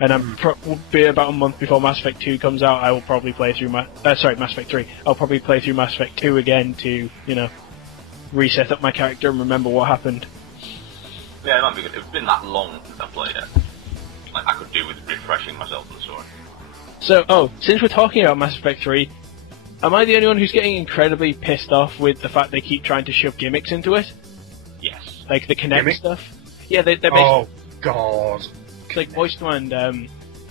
And will be about a month before Mass Effect 2 comes out. I will probably play through Mass Effect 3. I'll probably play through Mass Effect 2 again to, reset up my character and remember what happened. Yeah, it might be good. It's been that long since I played it. Like, I could do with refreshing myself on the story. So, since we're talking about Mass Effect 3, am I the only one who's getting incredibly pissed off with the fact they keep trying to shove gimmicks into it? Yes. Like the Kinect stuff? Yeah, they're basically... Oh, God. Like Moistman,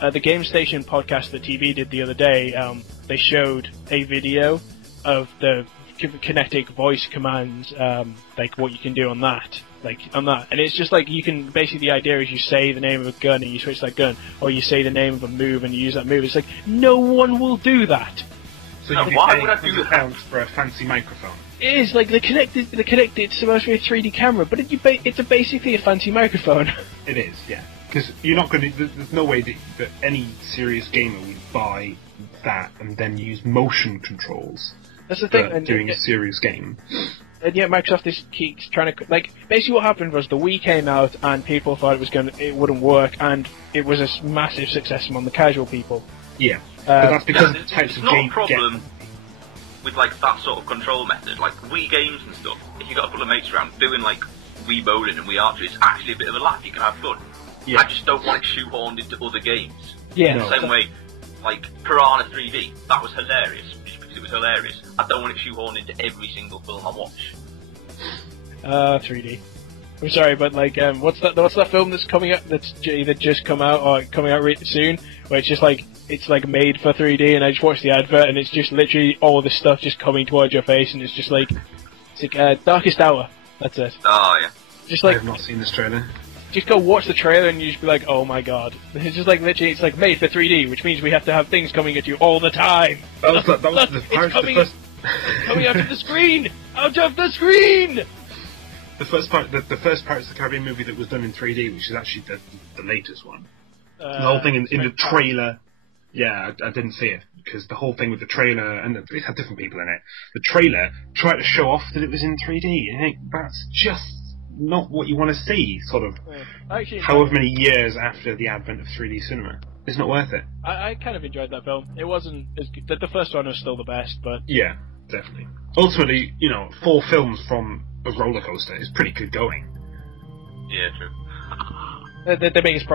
the Game Station podcast that TV did the other day, they showed a video of the kinetic voice commands, like what you can do on that. And it's just like, you can, basically the idea is you say the name of a gun and you switch that gun, or you say the name of a move and you use that move. It's like, no one will do that. So why would I do that for a fancy microphone? It is, like, the Kinect, it's supposed to be a 3D camera, but it's basically a fancy microphone. It is, yeah. Because you're not going to... There's no way that any serious gamer would buy that and then use motion controls. That's the thing. Doing a serious game. And yet Microsoft keeps trying to... Like, basically what happened was the Wii came out and people thought it wouldn't work, and it was a massive success among the casual people. Yeah. But that's because of the types of games... It's not a problem with, like, that sort of control method. Like, Wii games and stuff, if you got a couple of mates around doing, like, Wii bowling and Wii archery, it's actually a bit of a laugh. You can have fun. Yeah. I just don't want it shoehorned into other games. Yeah. The same way, like, Piranha 3D, that was hilarious, just because it was hilarious. I don't want it shoehorned into every single film I watch. 3D. I'm sorry, but, like, what's that film that's coming up, that's either just come out or coming out soon, where it's just like, it's like made for 3D, and I just watched the advert, and it's just literally all this stuff just coming towards your face, and it's just like, Darkest Hour. That's it. Oh, yeah. Just like, I have not seen this trailer. Just go watch the trailer and you just be like, oh my god. It's just like, literally, it's like made for 3D, which means we have to have things coming at you all the time. That was coming out of the screen! Out of the screen! The first Pirates of the Caribbean movie that was done in 3D, which is actually the latest one. The whole thing in the trailer... Yeah, I didn't see it, because the whole thing with the trailer, and it had different people in it, the trailer tried to show off that it was in 3D, and I think that's just not what you want to see, sort of, however many years after the advent of 3D cinema. It's not worth it. I kind of enjoyed that film. It wasn't as good. The first one was still the best, but... Yeah, definitely. Ultimately, 4 films from a roller coaster is pretty good going. Yeah, true. The biggest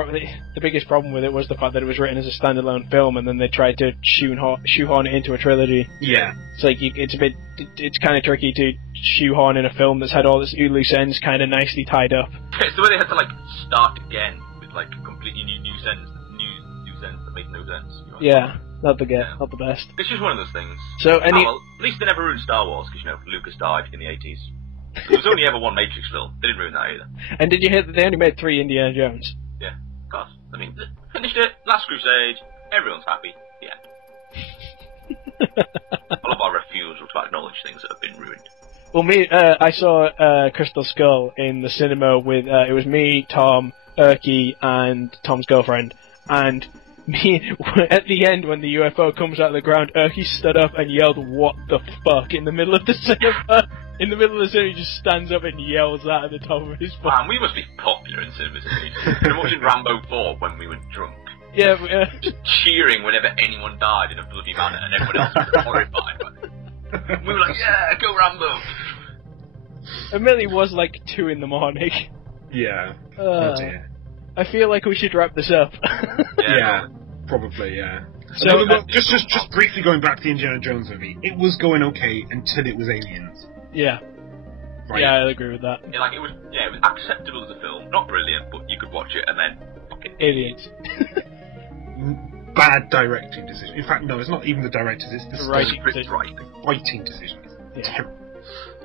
problem with it was the fact that it was written as a standalone film, and then they tried to shoehorn it into a trilogy. Yeah, it's like it's kind of tricky to shoehorn in a film that's had all its loose ends kind of nicely tied up. It's the way they had to, like, start again with, like, completely new ends. that made no sense. Yeah, not the best. It's just one of those things. So at least they never ruined Star Wars, because, Lucas died in the 80s. There was only ever one Matrix film. They didn't ruin that either. And did you hear that they only made 3 Indiana Jones? Yeah, of course. I mean, finished it, Last Crusade, everyone's happy, the end. I love our refusal to acknowledge things that have been ruined. Well, I saw Crystal Skull in the cinema with, it was me, Tom, Erky, and Tom's girlfriend, and at the end when the UFO comes out of the ground, Erky stood up and yelled, "What the fuck?" in the middle of the cinema. In the middle of the cinema, he just stands up and yells that at the top of his voice. Man, we must be popular in cinemas. We were watching Rambo 4 when we were drunk. Yeah, just cheering whenever anyone died in a bloody manner, and everyone else was horrified by it. We were like, "Yeah, go Rambo!" It really was like 2 in the morning. Yeah. Oh dear. I feel like we should wrap this up. Yeah, probably, yeah. So, just briefly going back to the Indiana Jones movie, it was going okay until it was aliens. Yeah. Right. Yeah, I agree with that. Yeah, it was acceptable as a film. Not brilliant, but you could watch it and then... Aliens. Bad directing decision. In fact, no, it's not even the directors, it's the writing decision. Terrible.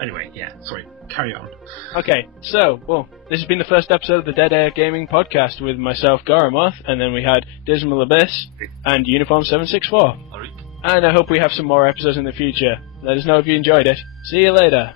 Anyway, yeah, sorry, carry on. Okay, so, this has been the first episode of the Dead Air Gaming Podcast with myself, Goramoth, and then we had DismalAbyss and Uniform 764. Alright. And I hope we have some more episodes in the future. Let us know if you enjoyed it. See you later.